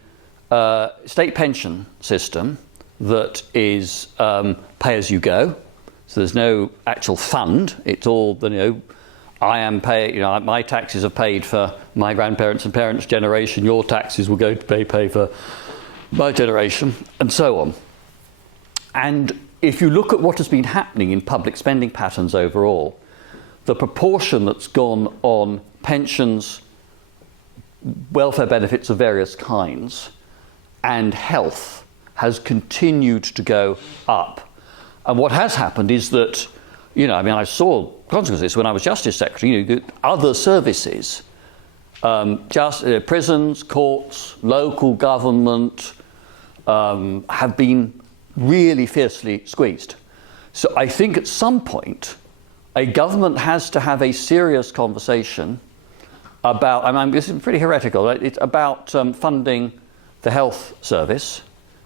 state pension system that is pay as you go. So there's no actual fund. It's all, I am paying, my taxes are paid for my grandparents' and parents' generation. Your taxes will go to pay for my generation, and so on. And if you look at what has been happening in public spending patterns overall, the proportion that's gone on pensions, welfare benefits of various kinds, and health has continued to go up. And what has happened is that, I saw consequences of this when I was Justice Secretary. Other services, prisons, courts, local government, have been really fiercely squeezed. So I think at some point, a government has to have a serious conversation about, this is pretty heretical, right? It's about funding the health service.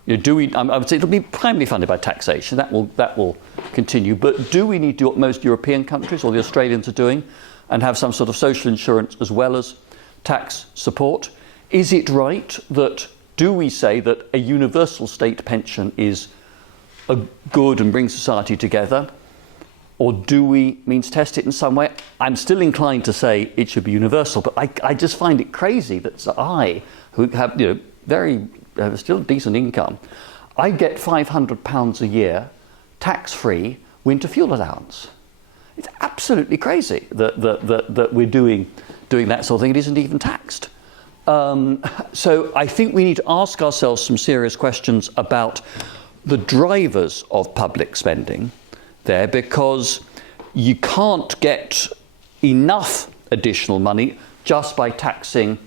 I would say it'll be primarily funded by taxation. That will continue. But do we need to do what most European countries or the Australians are doing and have some sort of social insurance as well as tax support? Is it right do we say that a universal state pension is a good and brings society together? Or do we means test it in some way? I'm still inclined to say it should be universal, but I just find it crazy that I, who have still decent income, I get £500 a year tax-free winter fuel allowance. It's absolutely crazy that we're doing that sort of thing. It isn't even taxed. So I think we need to ask ourselves some serious questions about the drivers of public spending there, because you can't get enough additional money just by taxing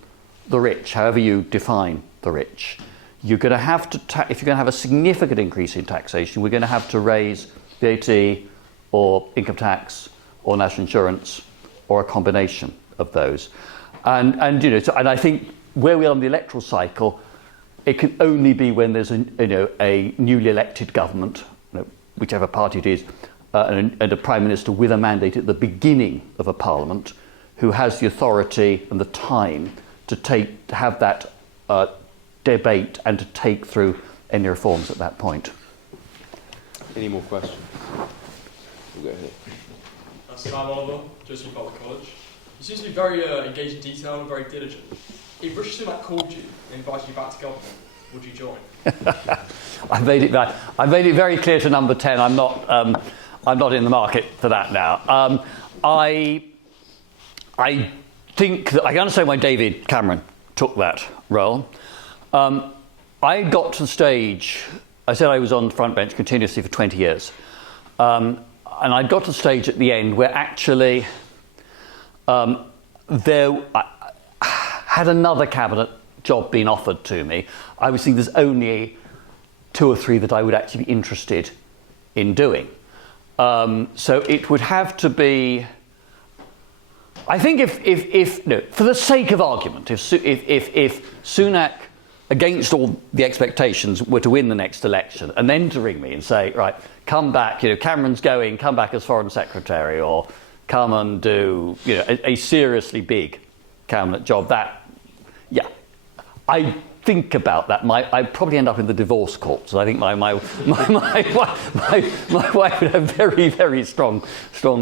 the rich, however you define the rich. You're going to have to, if you're going to have a significant increase in taxation, we're going to have to raise VAT or income tax or national insurance or a combination of those. And I think where we are in the electoral cycle, it can only be when there's a newly elected government, whichever party it is, and a prime minister with a mandate at the beginning of a parliament, who has the authority and the time to have that debate and to take through any reforms at that point. Any more questions? We'll go ahead. Sam Oliver, Duchy of Lancaster. You seem to be very engaged in detail and very diligent. If Rishi Sunak called you and invited you back to government, would you join? I made it very clear to Number 10. I'm not in the market for that now. I think that I understand why David Cameron took that role. I got to the stage. I said I was on the front bench continuously for 20 years, and I got to the stage at the end where actually had another cabinet job been offered to me, I was thinking there's only 2 or 3 that I would actually be interested in doing. So it would have to be. I think if no, for the sake of argument, if Sunak, against all the expectations, were to win the next election and then to ring me and say, right, come back, Cameron's going, come back as Foreign Secretary, or come and do, a seriously big cabinet job, I think about that. I'd probably end up in the divorce court. So I think my wife would have very, very strong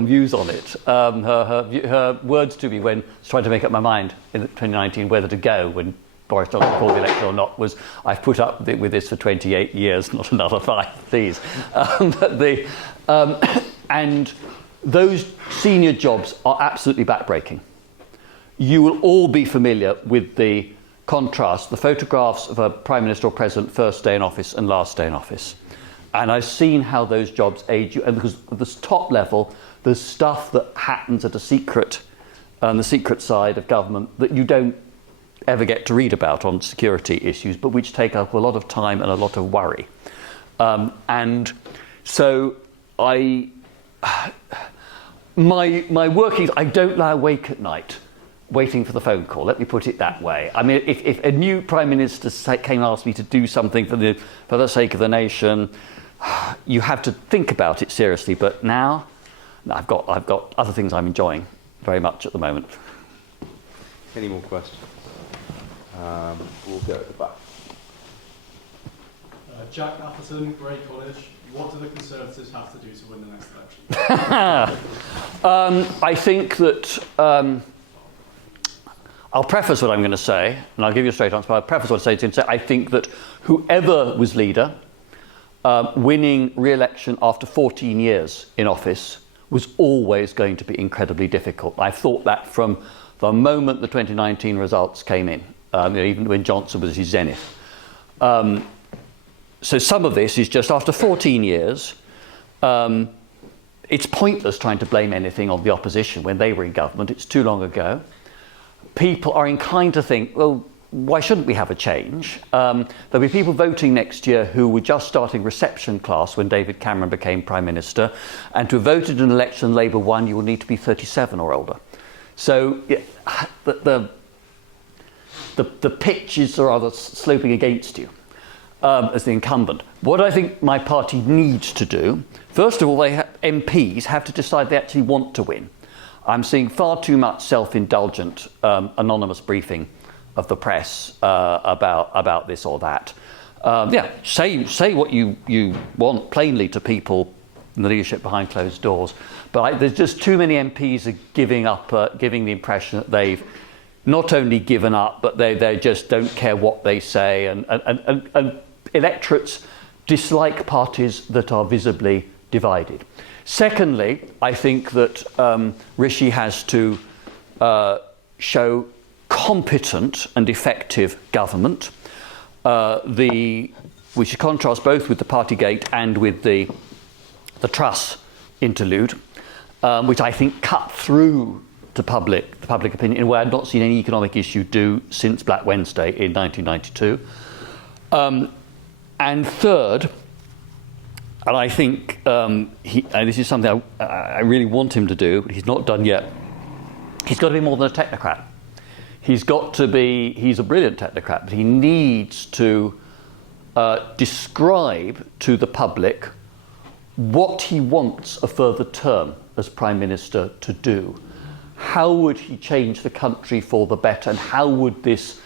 views on it. Her words to me when I was trying to make up my mind in 2019 whether to go when Boris Johnson called the election or not was, I've put up with this for 28 years, not another 5, please. And those senior jobs are absolutely backbreaking. You will all be familiar with the contrast, the photographs of a Prime Minister or President first day in office and last day in office. And I've seen how those jobs age you. And because at this top level, there's stuff that happens at the secret side of government that you don't ever get to read about on security issues, but which take up a lot of time and a lot of worry. And so my workings, I don't lie awake at night waiting for the phone call, let me put it that way. I mean, if a new Prime Minister came and asked me to do something for the sake of the nation, you have to think about it seriously. But now, I've got other things I'm enjoying very much at the moment. Any more questions? We'll go at the back. Jack Appleton, Grey College. What do the Conservatives have to do to win the next election? I think that I'll preface what I'm going to say, and I'll give you a straight answer, but I'll preface what I'm going to say. I think that whoever was leader, winning re-election after 14 years in office was always going to be incredibly difficult. I thought that from the moment the 2019 results came in, even when Johnson was at his zenith. So some of this is just after 14 years, it's pointless trying to blame anything on the opposition when they were in government. It's too long ago. People are inclined to think, well, why shouldn't we have a change? There'll be people voting next year who were just starting reception class when David Cameron became Prime Minister, and to have voted in an election Labour won, you will need to be 37 or older. So the pitch is rather sloping against you as the incumbent. What I think my party needs to do, first of all, MPs have to decide they actually want to win. I'm seeing far too much self-indulgent anonymous briefing of the press about this or that. Say what you want plainly to people in the leadership behind closed doors. But there's just too many MPs are giving the impression that they've not only given up, but they just don't care what they say. And electorates dislike parties that are visibly divided. Secondly, I think that Rishi has to show competent and effective government, which should contrast both with the Partygate and with the Truss interlude, which I think cut through to the public opinion in a way I've not seen any economic issue do since Black Wednesday in 1992. And third, and I think and this is something I really want him to do, but he's not done yet, he's got to be more than a technocrat. He's a brilliant technocrat, but he needs to describe to the public what he wants a further term as Prime Minister to do. How would he change the country for the better, and how would this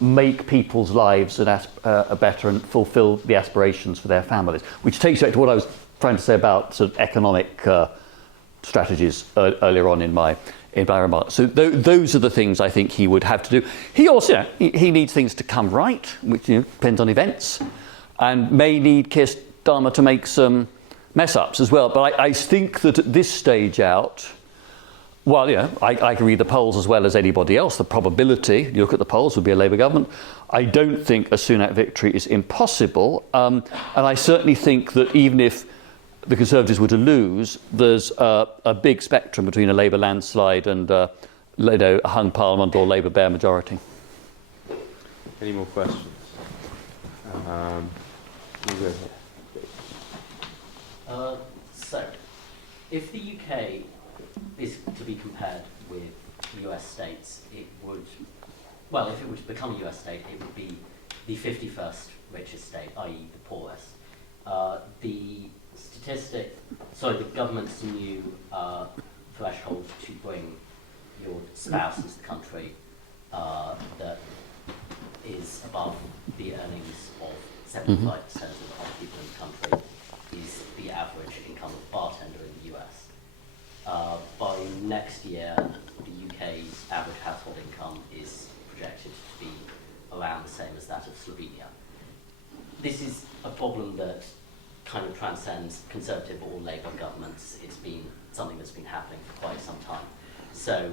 make people's lives better and fulfil the aspirations for their families? Which takes you back to what I was trying to say about sort of economic strategies earlier on in my in my remarks. So those are the things I think he would have to do. He also, he needs things to come right, which depends on events, and may need Keir Starmer to make some mess-ups as well. But I think that at this stage out, well, I can read the polls as well as anybody else. The probability, you look at the polls, would be a Labour government. I don't think a Sunak victory is impossible. And I certainly think that even if the Conservatives were to lose, there's a big spectrum between a Labour landslide and a hung Parliament or Labour bare majority. Any more questions? We'll go here. So, if the UK is to be compared with US states, it would, well, if it were to become a US state, it would be the 51st richest state, i.e. the poorest. The government's new threshold to bring your spouse into the country that is above the earnings of 75% of other people in the country is the average income of a bartender in the US. By next year, the UK's average household income is projected to be around the same as that of Slovenia. This is a problem that kind of transcends Conservative or Labour governments. It's been something that's been happening for quite some time. So,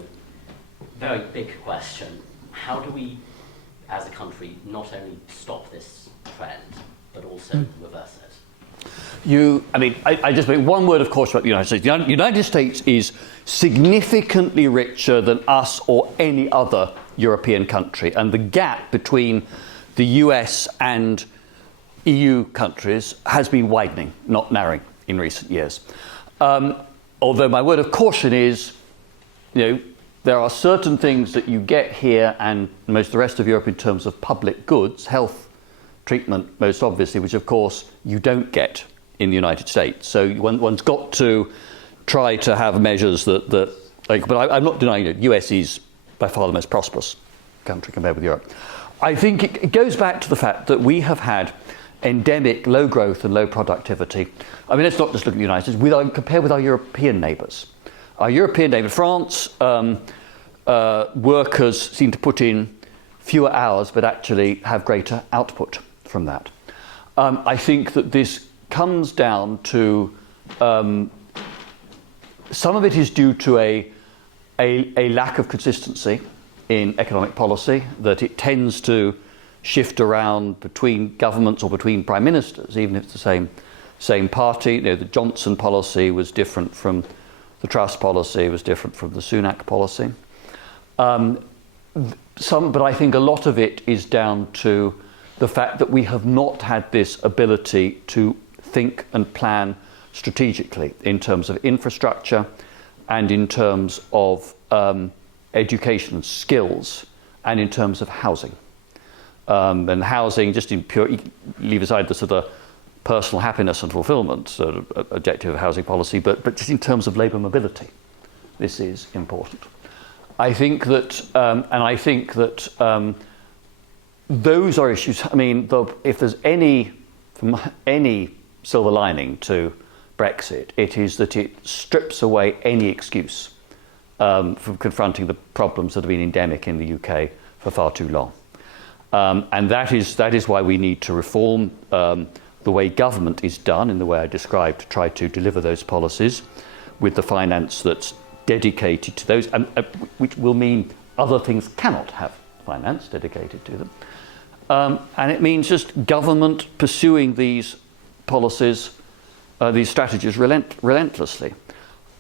very big question. How do we, as a country, not only stop this trend, but also reverse it? I just make one word of caution about the United States. The United States is significantly richer than us or any other European country. And the gap between the US and EU countries has been widening, not narrowing, in recent years. Although my word of caution is, there are certain things that you get here and most of the rest of Europe in terms of public goods, health treatment most obviously, which of course you don't get in the United States. So one's got to try to have measures that but I'm not denying it. US is by far the most prosperous country compared with Europe. I think it goes back to the fact that we have had endemic low growth and low productivity. Let's not just look at the United States, compare with our European neighbours. Our European neighbour, France, workers seem to put in fewer hours but actually have greater output from that. I think that this comes down to, some of it is due to a lack of consistency in economic policy, that it tends to shift around between governments or between prime ministers, even if it's the same party. The Johnson policy was different from the Truss policy, was different from the Sunak policy. But I think a lot of it is down to the fact that we have not had this ability to think and plan strategically in terms of infrastructure and in terms of education and skills and in terms of housing. And housing, just in pure, leave aside the sort of personal happiness and fulfillment sort of objective of housing policy, but just in terms of labour mobility, this is important. I think that, those are issues. If there's any silver lining to Brexit, it is that it strips away any excuse from confronting the problems that have been endemic in the UK for far too long. And that is why we need to reform the way government is done in the way I described, to try to deliver those policies with the finance that's dedicated to those, which will mean other things cannot have finance dedicated to them. And it means just government pursuing these policies, these strategies relentlessly.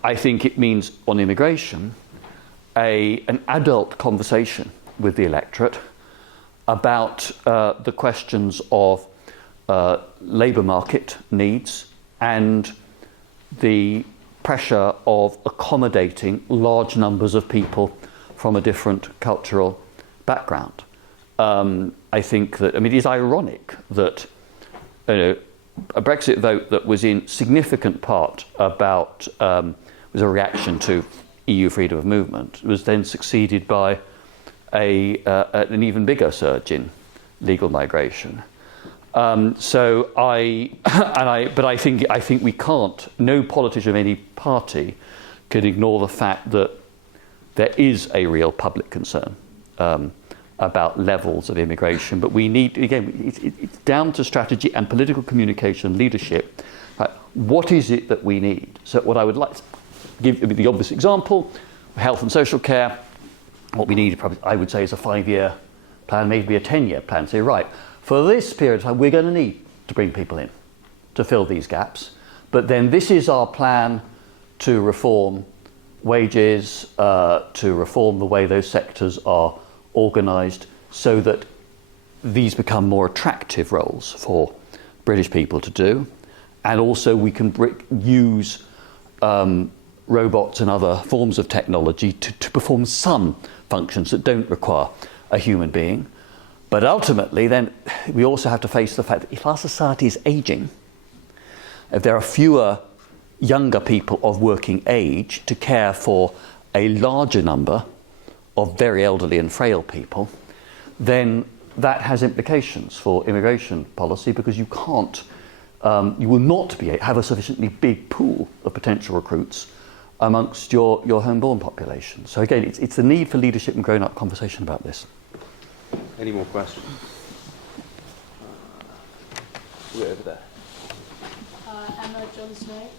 I think it means, on immigration, an adult conversation with the electorate about the questions of labour market needs and the pressure of accommodating large numbers of people from a different cultural background. I think that, it is ironic that a Brexit vote that was in significant part about, was a reaction to EU freedom of movement, was then succeeded by an even bigger surge in legal migration. But I think we can't. No politician of any party can ignore the fact that there is a real public concern about levels of immigration, but we need, again, it's down to strategy and political communication leadership. What is it that we need? So what I would like to give the obvious example, health and social care, what we need, probably, I would say, is a 5-year plan, maybe a 10-year plan. Say, right, for this period of time, we're going to need to bring people in to fill these gaps. But then this is our plan to reform wages, to reform the way those sectors are organised so that these become more attractive roles for British people to do. And also we can use robots and other forms of technology to perform some functions that don't require a human being. But ultimately, then, we also have to face the fact that if our society is ageing, if there are fewer younger people of working age to care for a larger number of very elderly and frail people, then that has implications for immigration policy, because you can't, you will not have a sufficiently big pool of potential recruits amongst your homeborn population. So again, it's the need for leadership and grown-up conversation about this. Any more questions? We're over there. Emma John Snow.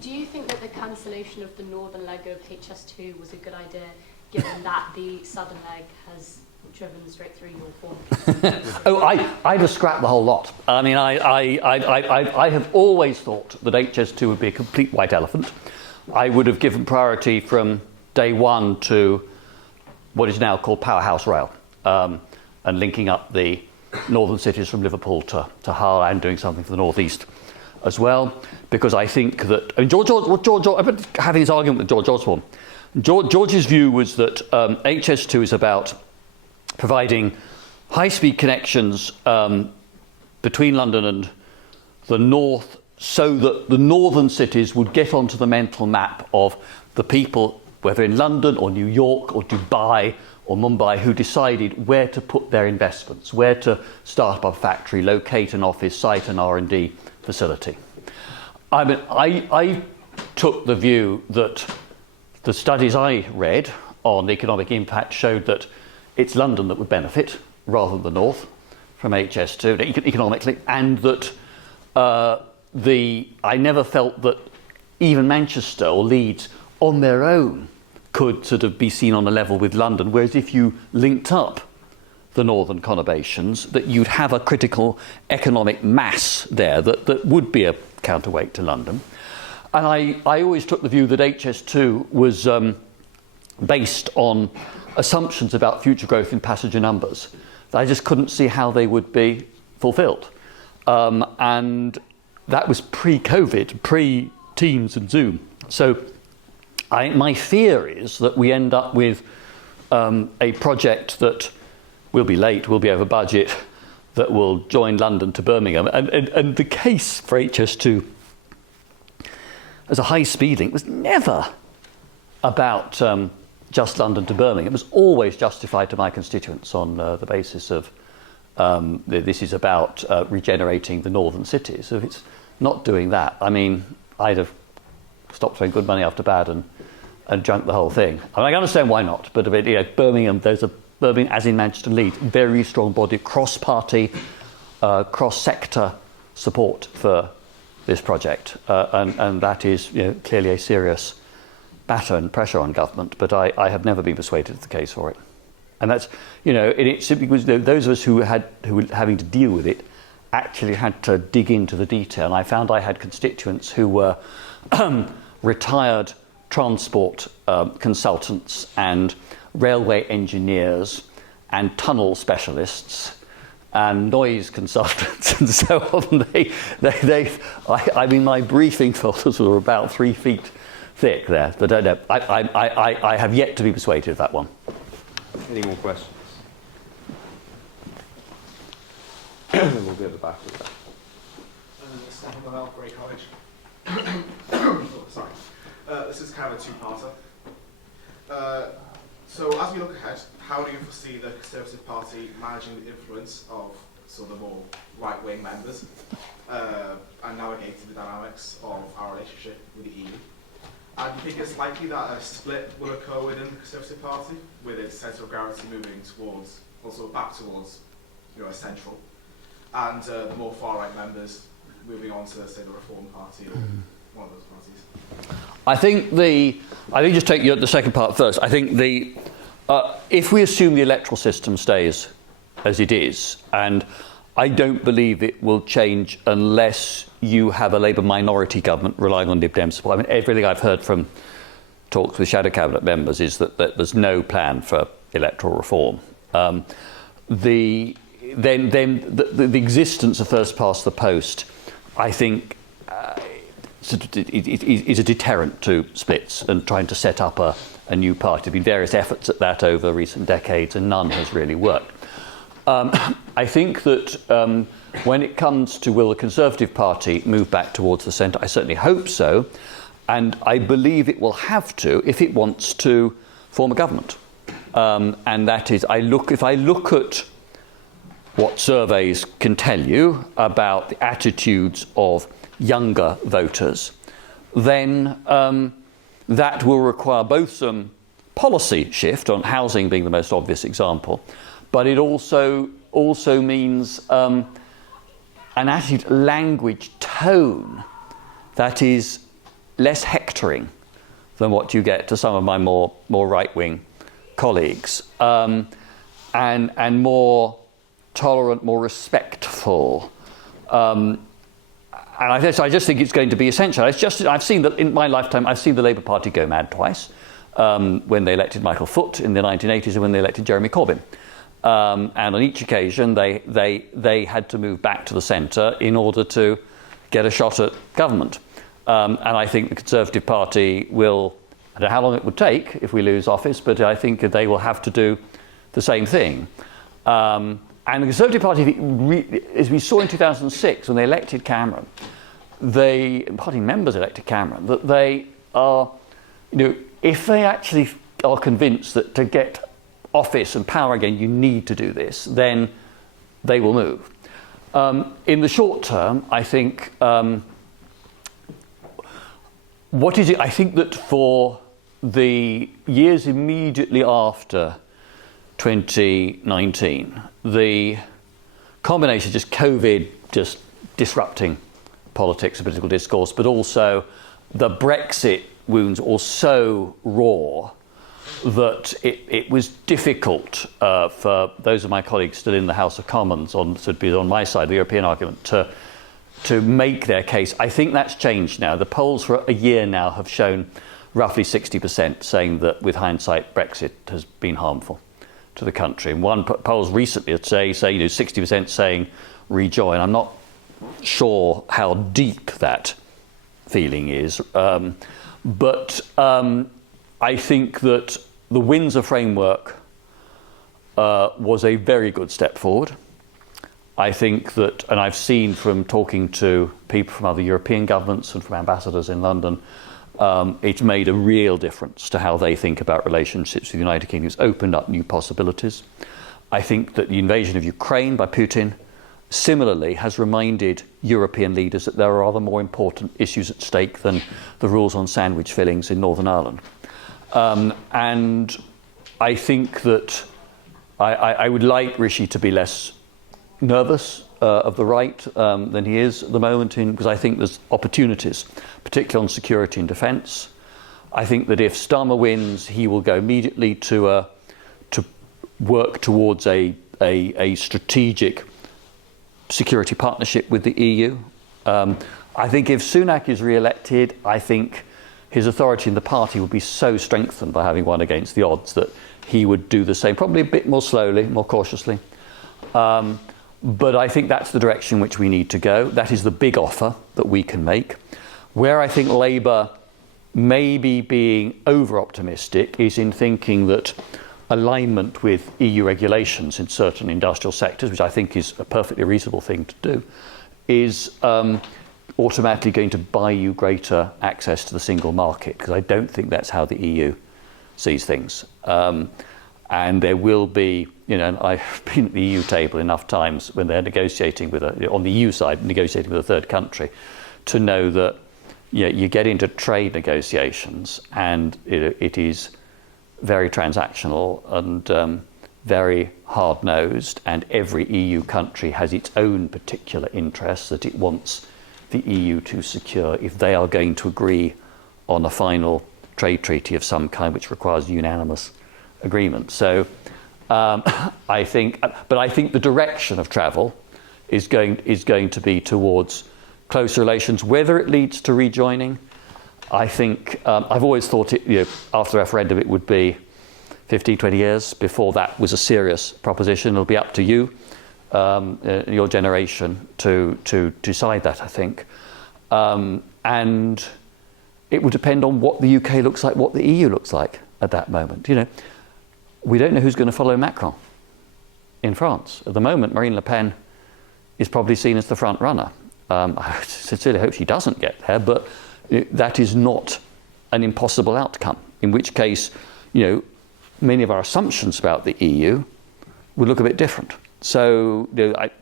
Do you think that the cancellation of the northern leg of HS2 was a good idea, given that the southern leg has driven straight through your form? Oh, I'd have scrapped the whole lot. I mean, I have always thought that HS2 would be a complete white elephant. I would have given priority from day one to what is now called Powerhouse Rail, and linking up the northern cities from Liverpool to Hull, and doing something for the northeast as well, because I think that, I mean, George I've been having this argument with George Osborne. George's view was that HS2 is about providing high-speed connections between London and the north, so that the northern cities would get onto the mental map of the people, whether in London or New York or Dubai or Mumbai, who decided where to put their investments, where to start up a factory, locate an office, site an R&D facility. I mean, I took the view that the studies I read on economic impact showed that it's London that would benefit rather than the north from HS2 economically, and that I never felt that even Manchester or Leeds on their own could sort of be seen on a level with London, whereas if you linked up the northern conurbations, that you'd have a critical economic mass there that would be a counterweight to London. And I always took the view that HS2 was based on assumptions about future growth in passenger numbers. I just couldn't see how they would be fulfilled. And that was pre-COVID, pre-Teams and Zoom. So my fear is that we end up with a project that will be late, will be over budget, that will join London to Birmingham. And the case for HS2 as a high-speed link was never about just London to Birmingham. It was always justified to my constituents on the basis of this is about regenerating the northern cities. So if it's not doing that, I mean, I'd have stopped throwing good money after bad and junked the whole thing. I mean, I understand why not, but Birmingham, there's a Birmingham, as in Manchester and Leeds, very strong body of cross-party, cross-sector support for this project, and that is clearly a serious batter and pressure on government. But I have never been persuaded of the case for it, and that's it simply was those of us who were having to deal with it actually had to dig into the detail. And I found I had constituents who were retired transport consultants and railway engineers and tunnel specialists and noise consultants and so on. I mean, my briefing folders were about 3 feet thick there. But I have yet to be persuaded of that one. Any more questions? Then we'll be at the back of that. Stephen from Aylesbury College. Sorry. This is kind of a two-parter. So as we look ahead, how do you foresee the Conservative Party managing the influence of sort of the more right-wing members and navigating the dynamics of our relationship with the EU? And do you think it's likely that a split will occur within the Conservative Party, with its centre of gravity moving towards, also back towards, a central, and the more far-right members moving on to, say, the Reform Party or one of those parties? I think just take the second part first. I think if we assume the electoral system stays as it is, and I don't believe it will change unless you have a Labour minority government relying on Lib Dem support. I mean, everything I've heard from talks with shadow cabinet members is that there's no plan for electoral reform. The existence of first past the post, I think, is a deterrent to splits and trying to set up a new party. There have been various efforts at that over recent decades, and none has really worked. I think that when it comes to will the Conservative Party move back towards the centre, I certainly hope so, and I believe it will have to if it wants to form a government. And that is, if I look at what surveys can tell you about the attitudes of younger voters, then that will require both some policy shift on housing being the most obvious example, but it also means an attitude, language, tone that is less hectoring than what you get to some of my more right-wing colleagues, and more tolerant, more respectful. And I just think it's going to be essential. I've seen that in my lifetime. I've seen the Labour Party go mad twice, when they elected Michael Foot in the 1980s and when they elected Jeremy Corbyn. And on each occasion, they had to move back to the centre in order to get a shot at government. And I think the Conservative Party will, I don't know how long it would take if we lose office, but I think they will have to do the same thing. And the Conservative Party, as we saw in 2006 when they elected Cameron, party members elected Cameron, that they are, if they actually are convinced that to get office and power again, you need to do this, then they will move. In the short term, I think, I think that for the years immediately after 2019, the combination of just COVID just disrupting politics and political discourse, but also the Brexit wounds are so raw that it was difficult for those of my colleagues still in the House of Commons on my side, the European argument, to make their case. I think that's changed now. The polls for a year now have shown roughly 60% saying that, with hindsight, Brexit has been harmful to the country. And one polls recently would say 60% saying rejoin. I'm not sure how deep that feeling is, but I think that the Windsor framework was a very good step forward. I think that, and I've seen from talking to people from other European governments and from ambassadors in London, it's made a real difference to how they think about relationships with the United Kingdom. It's opened up new possibilities. I think that the invasion of Ukraine by Putin similarly has reminded European leaders that there are other more important issues at stake than the rules on sandwich fillings in Northern Ireland. And I think that I would like Rishi to be less nervous of the right than he is at the moment, because I think there's opportunities, particularly on security and defence. I think that if Starmer wins, he will go immediately to work towards a strategic security partnership with the EU. I think if Sunak is re-elected, I think his authority in the party would be so strengthened by having won against the odds that he would do the same, probably a bit more slowly, more cautiously. But I think that's the direction which we need to go. That is the big offer that we can make. Where I think Labour may be being over-optimistic is in thinking that alignment with EU regulations in certain industrial sectors, which I think is a perfectly reasonable thing to do, is automatically going to buy you greater access to the single market, because I don't think that's how the EU sees things. And there will be, and I've been at the EU table enough times when they're negotiating on the EU side, negotiating with a third country, to know that, you get into trade negotiations, and it is very transactional and very hard-nosed, and every EU country has its own particular interests that it wants the EU to secure if they are going to agree on a final trade treaty of some kind which requires unanimous agreement. So I think the direction of travel is going to be towards close relations. Whether it leads to rejoining, I think I've always thought after the referendum it would be 15, 20 years before that was a serious proposition. It'll be up to you, your generation, to decide that, I think. And it will depend on what the UK looks like, what the EU looks like at that moment. We don't know who's going to follow Macron in France. At the moment, Marine Le Pen is probably seen as the front runner. I sincerely hope she doesn't get there, but that is not an impossible outcome, in which case, many of our assumptions about the EU would look a bit different. So,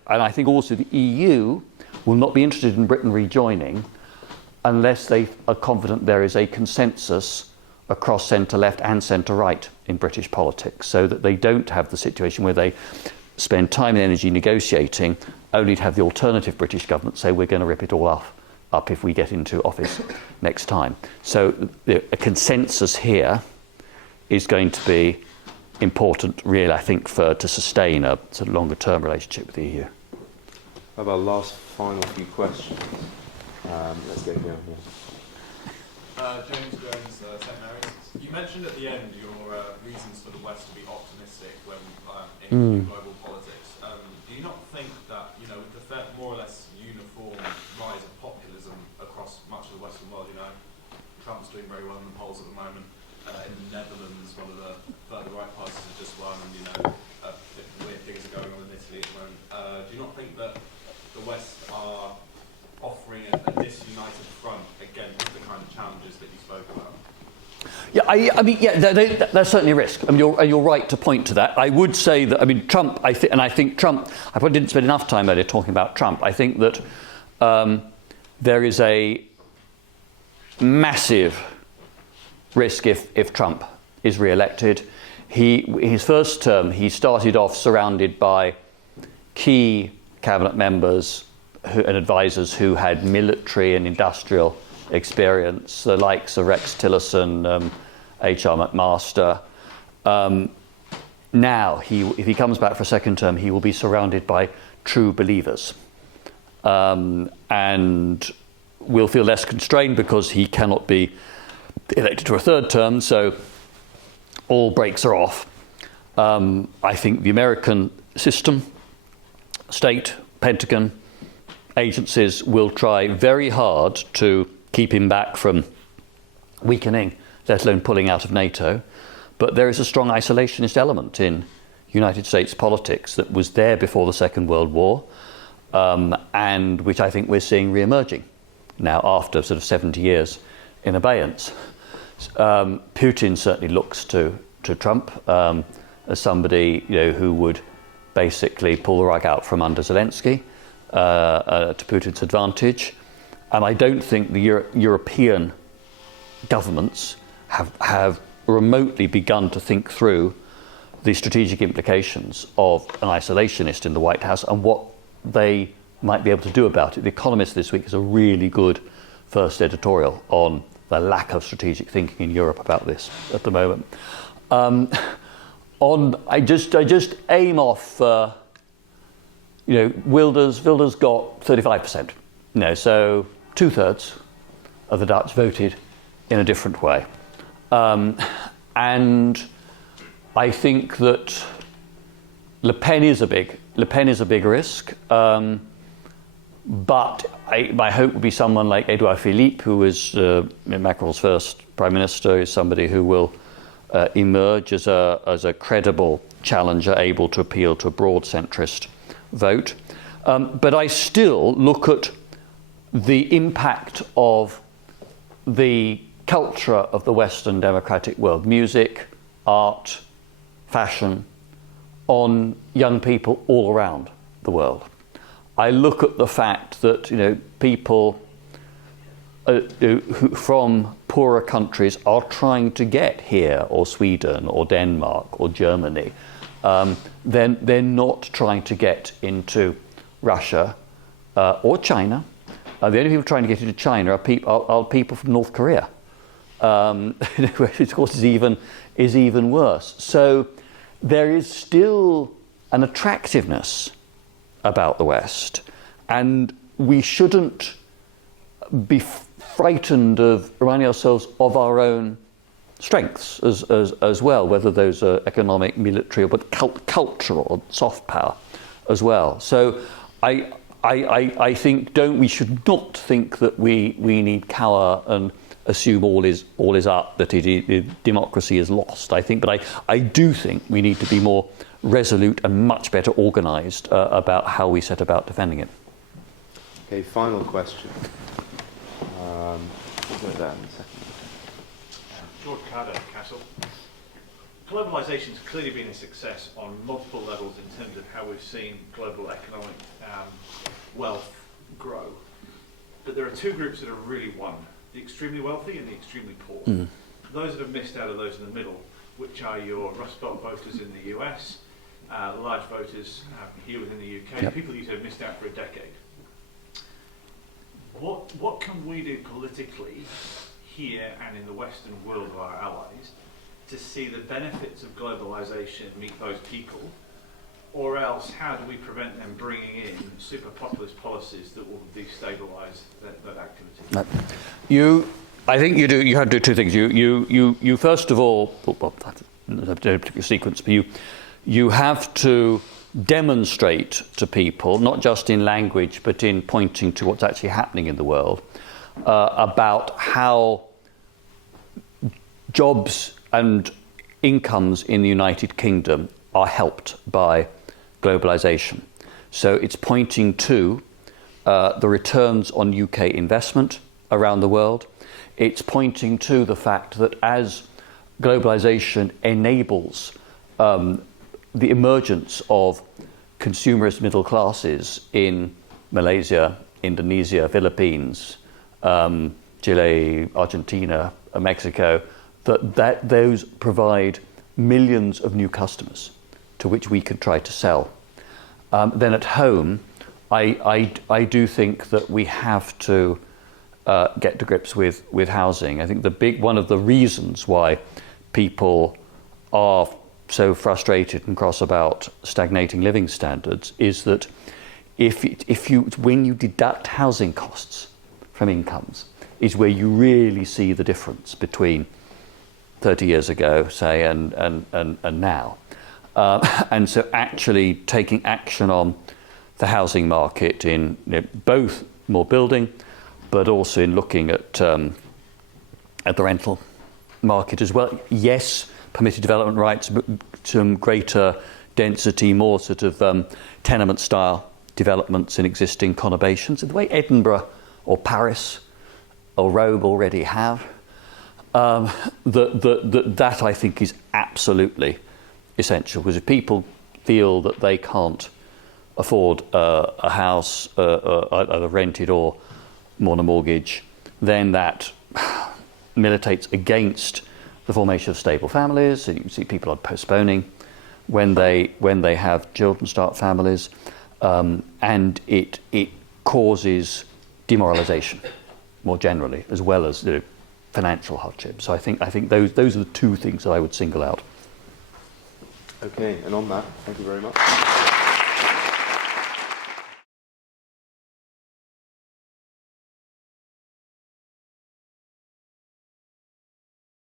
I think also the EU will not be interested in Britain rejoining unless they are confident there is a consensus across centre-left and centre-right in British politics, so that they don't have the situation where they spend time and energy negotiating, only to have the alternative British government say we're going to rip it all up if we get into office next time. So a consensus here is going to be important, really, I think, to sustain a sort of longer-term relationship with the EU. How about last final few questions? Let's get going here. James Jones, St Mary's. You mentioned at the end your reasons for the West to be optimistic when in global politics. Do you not think that, with the more or less uniform rise of populism across much of the Western world, Trump's doing very well in the polls at the moment. In the Netherlands, one of the further right parties has just won, and weird things are going on in Italy at the moment. Do you not think that the West are offering a disunited front against the kind of challenges that you spoke about? Yeah, there's certainly a risk. You're right to point to that. I would say that, Trump, I think Trump, I probably didn't spend enough time earlier talking about Trump. I think that there is a massive risk if Trump is re-elected. His first term, he started off surrounded by key cabinet members and advisors who had military and industrial experience, the likes of Rex Tillerson, H.R. McMaster. Now, if he comes back for a second term, he will be surrounded by true believers, and will feel less constrained because he cannot be elected to a third term, so all brakes are off. I think the American system, state, Pentagon, agencies will try very hard to keep him back from weakening, let alone pulling out of NATO. But there is a strong isolationist element in United States politics that was there before the Second World War, and which I think we're seeing re-emerging now after sort of 70 years in abeyance. Putin certainly looks to Trump as somebody who would basically pull the rug out from under Zelensky to Putin's advantage. And I don't think the European governments have remotely begun to think through the strategic implications of an isolationist in the White House and what they might be able to do about it. The Economist this week is a really good first editorial on the lack of strategic thinking in Europe about this at the moment. I just aim off. Wilders got 35%. So 2/3 of the Dutch voted in a different way, and I think that Le Pen is a big risk. But my hope would be someone like Edouard Philippe, who is Macron's first prime minister, is somebody who will emerge as a credible challenger, able to appeal to a broad centrist vote. But I still look at the impact of the culture of the Western democratic world, music, art, fashion, on young people all around the world. I look at the fact that people from poorer countries are trying to get here, or Sweden, or Denmark, or Germany, then they're not trying to get into Russia or China. The only people trying to get into China are people from North Korea, which of course is even worse. So there is still an attractiveness about the West, and we shouldn't be frightened of reminding ourselves of our own strengths as well, whether those are economic, military, but cultural or soft power as well. So I think we should not think that we need cower and assume all is up, that democracy is lost. But I do think we need to be more resolute and much better organised about how we set about defending it. Okay, final question. We'll go there in a second. George Carter, Castle. Globalisation has clearly been a success on multiple levels in terms of how we've seen global economic wealth grow. But there are two groups that have really won, the extremely wealthy and the extremely poor. Mm. Those that have missed out are those in the middle, which are your Rust Belt voters in the US, large voters here within the UK, Yep. people who have missed out for a decade. What can we do politically here and in the Western world of our allies to see the benefits of globalisation meet those people, or else how do we prevent them bringing in super populist policies that will destabilise that activity? I think you have to do two things. You first of all, well, that's a particular sequence, but you have to demonstrate to people, not just in language, but in pointing to what's actually happening in the world, about how jobs and incomes in the United Kingdom are helped by globalisation. So it's pointing to the returns on UK investment around the world. It's pointing to the fact that as globalisation enables the emergence of consumerist middle classes in Malaysia, Indonesia, Philippines, Chile, Argentina, Mexico, that those provide millions of new customers to which we can try to sell. Then at home, I do think that we have to get to grips with housing. I think one of the reasons why people are so frustrated and cross about stagnating living standards is that when you deduct housing costs from incomes is where you really see the difference between 30 years ago, say, and now. And so actually taking action on the housing market in both more building, but also in looking at the rental market as well. Yes, permitted development rights, some greater density, more sort of tenement-style developments in existing conurbations, the way Edinburgh or Paris or Rome already have. That I think is absolutely essential, because if people feel that they can't afford a house, either rented or on a mortgage, then that militates against the formation of stable families. So you see people are postponing when they have children start families, and it causes demoralisation more generally, as well as financial hardship. So I think those are the two things that I would single out. Okay, and on that, thank you very much.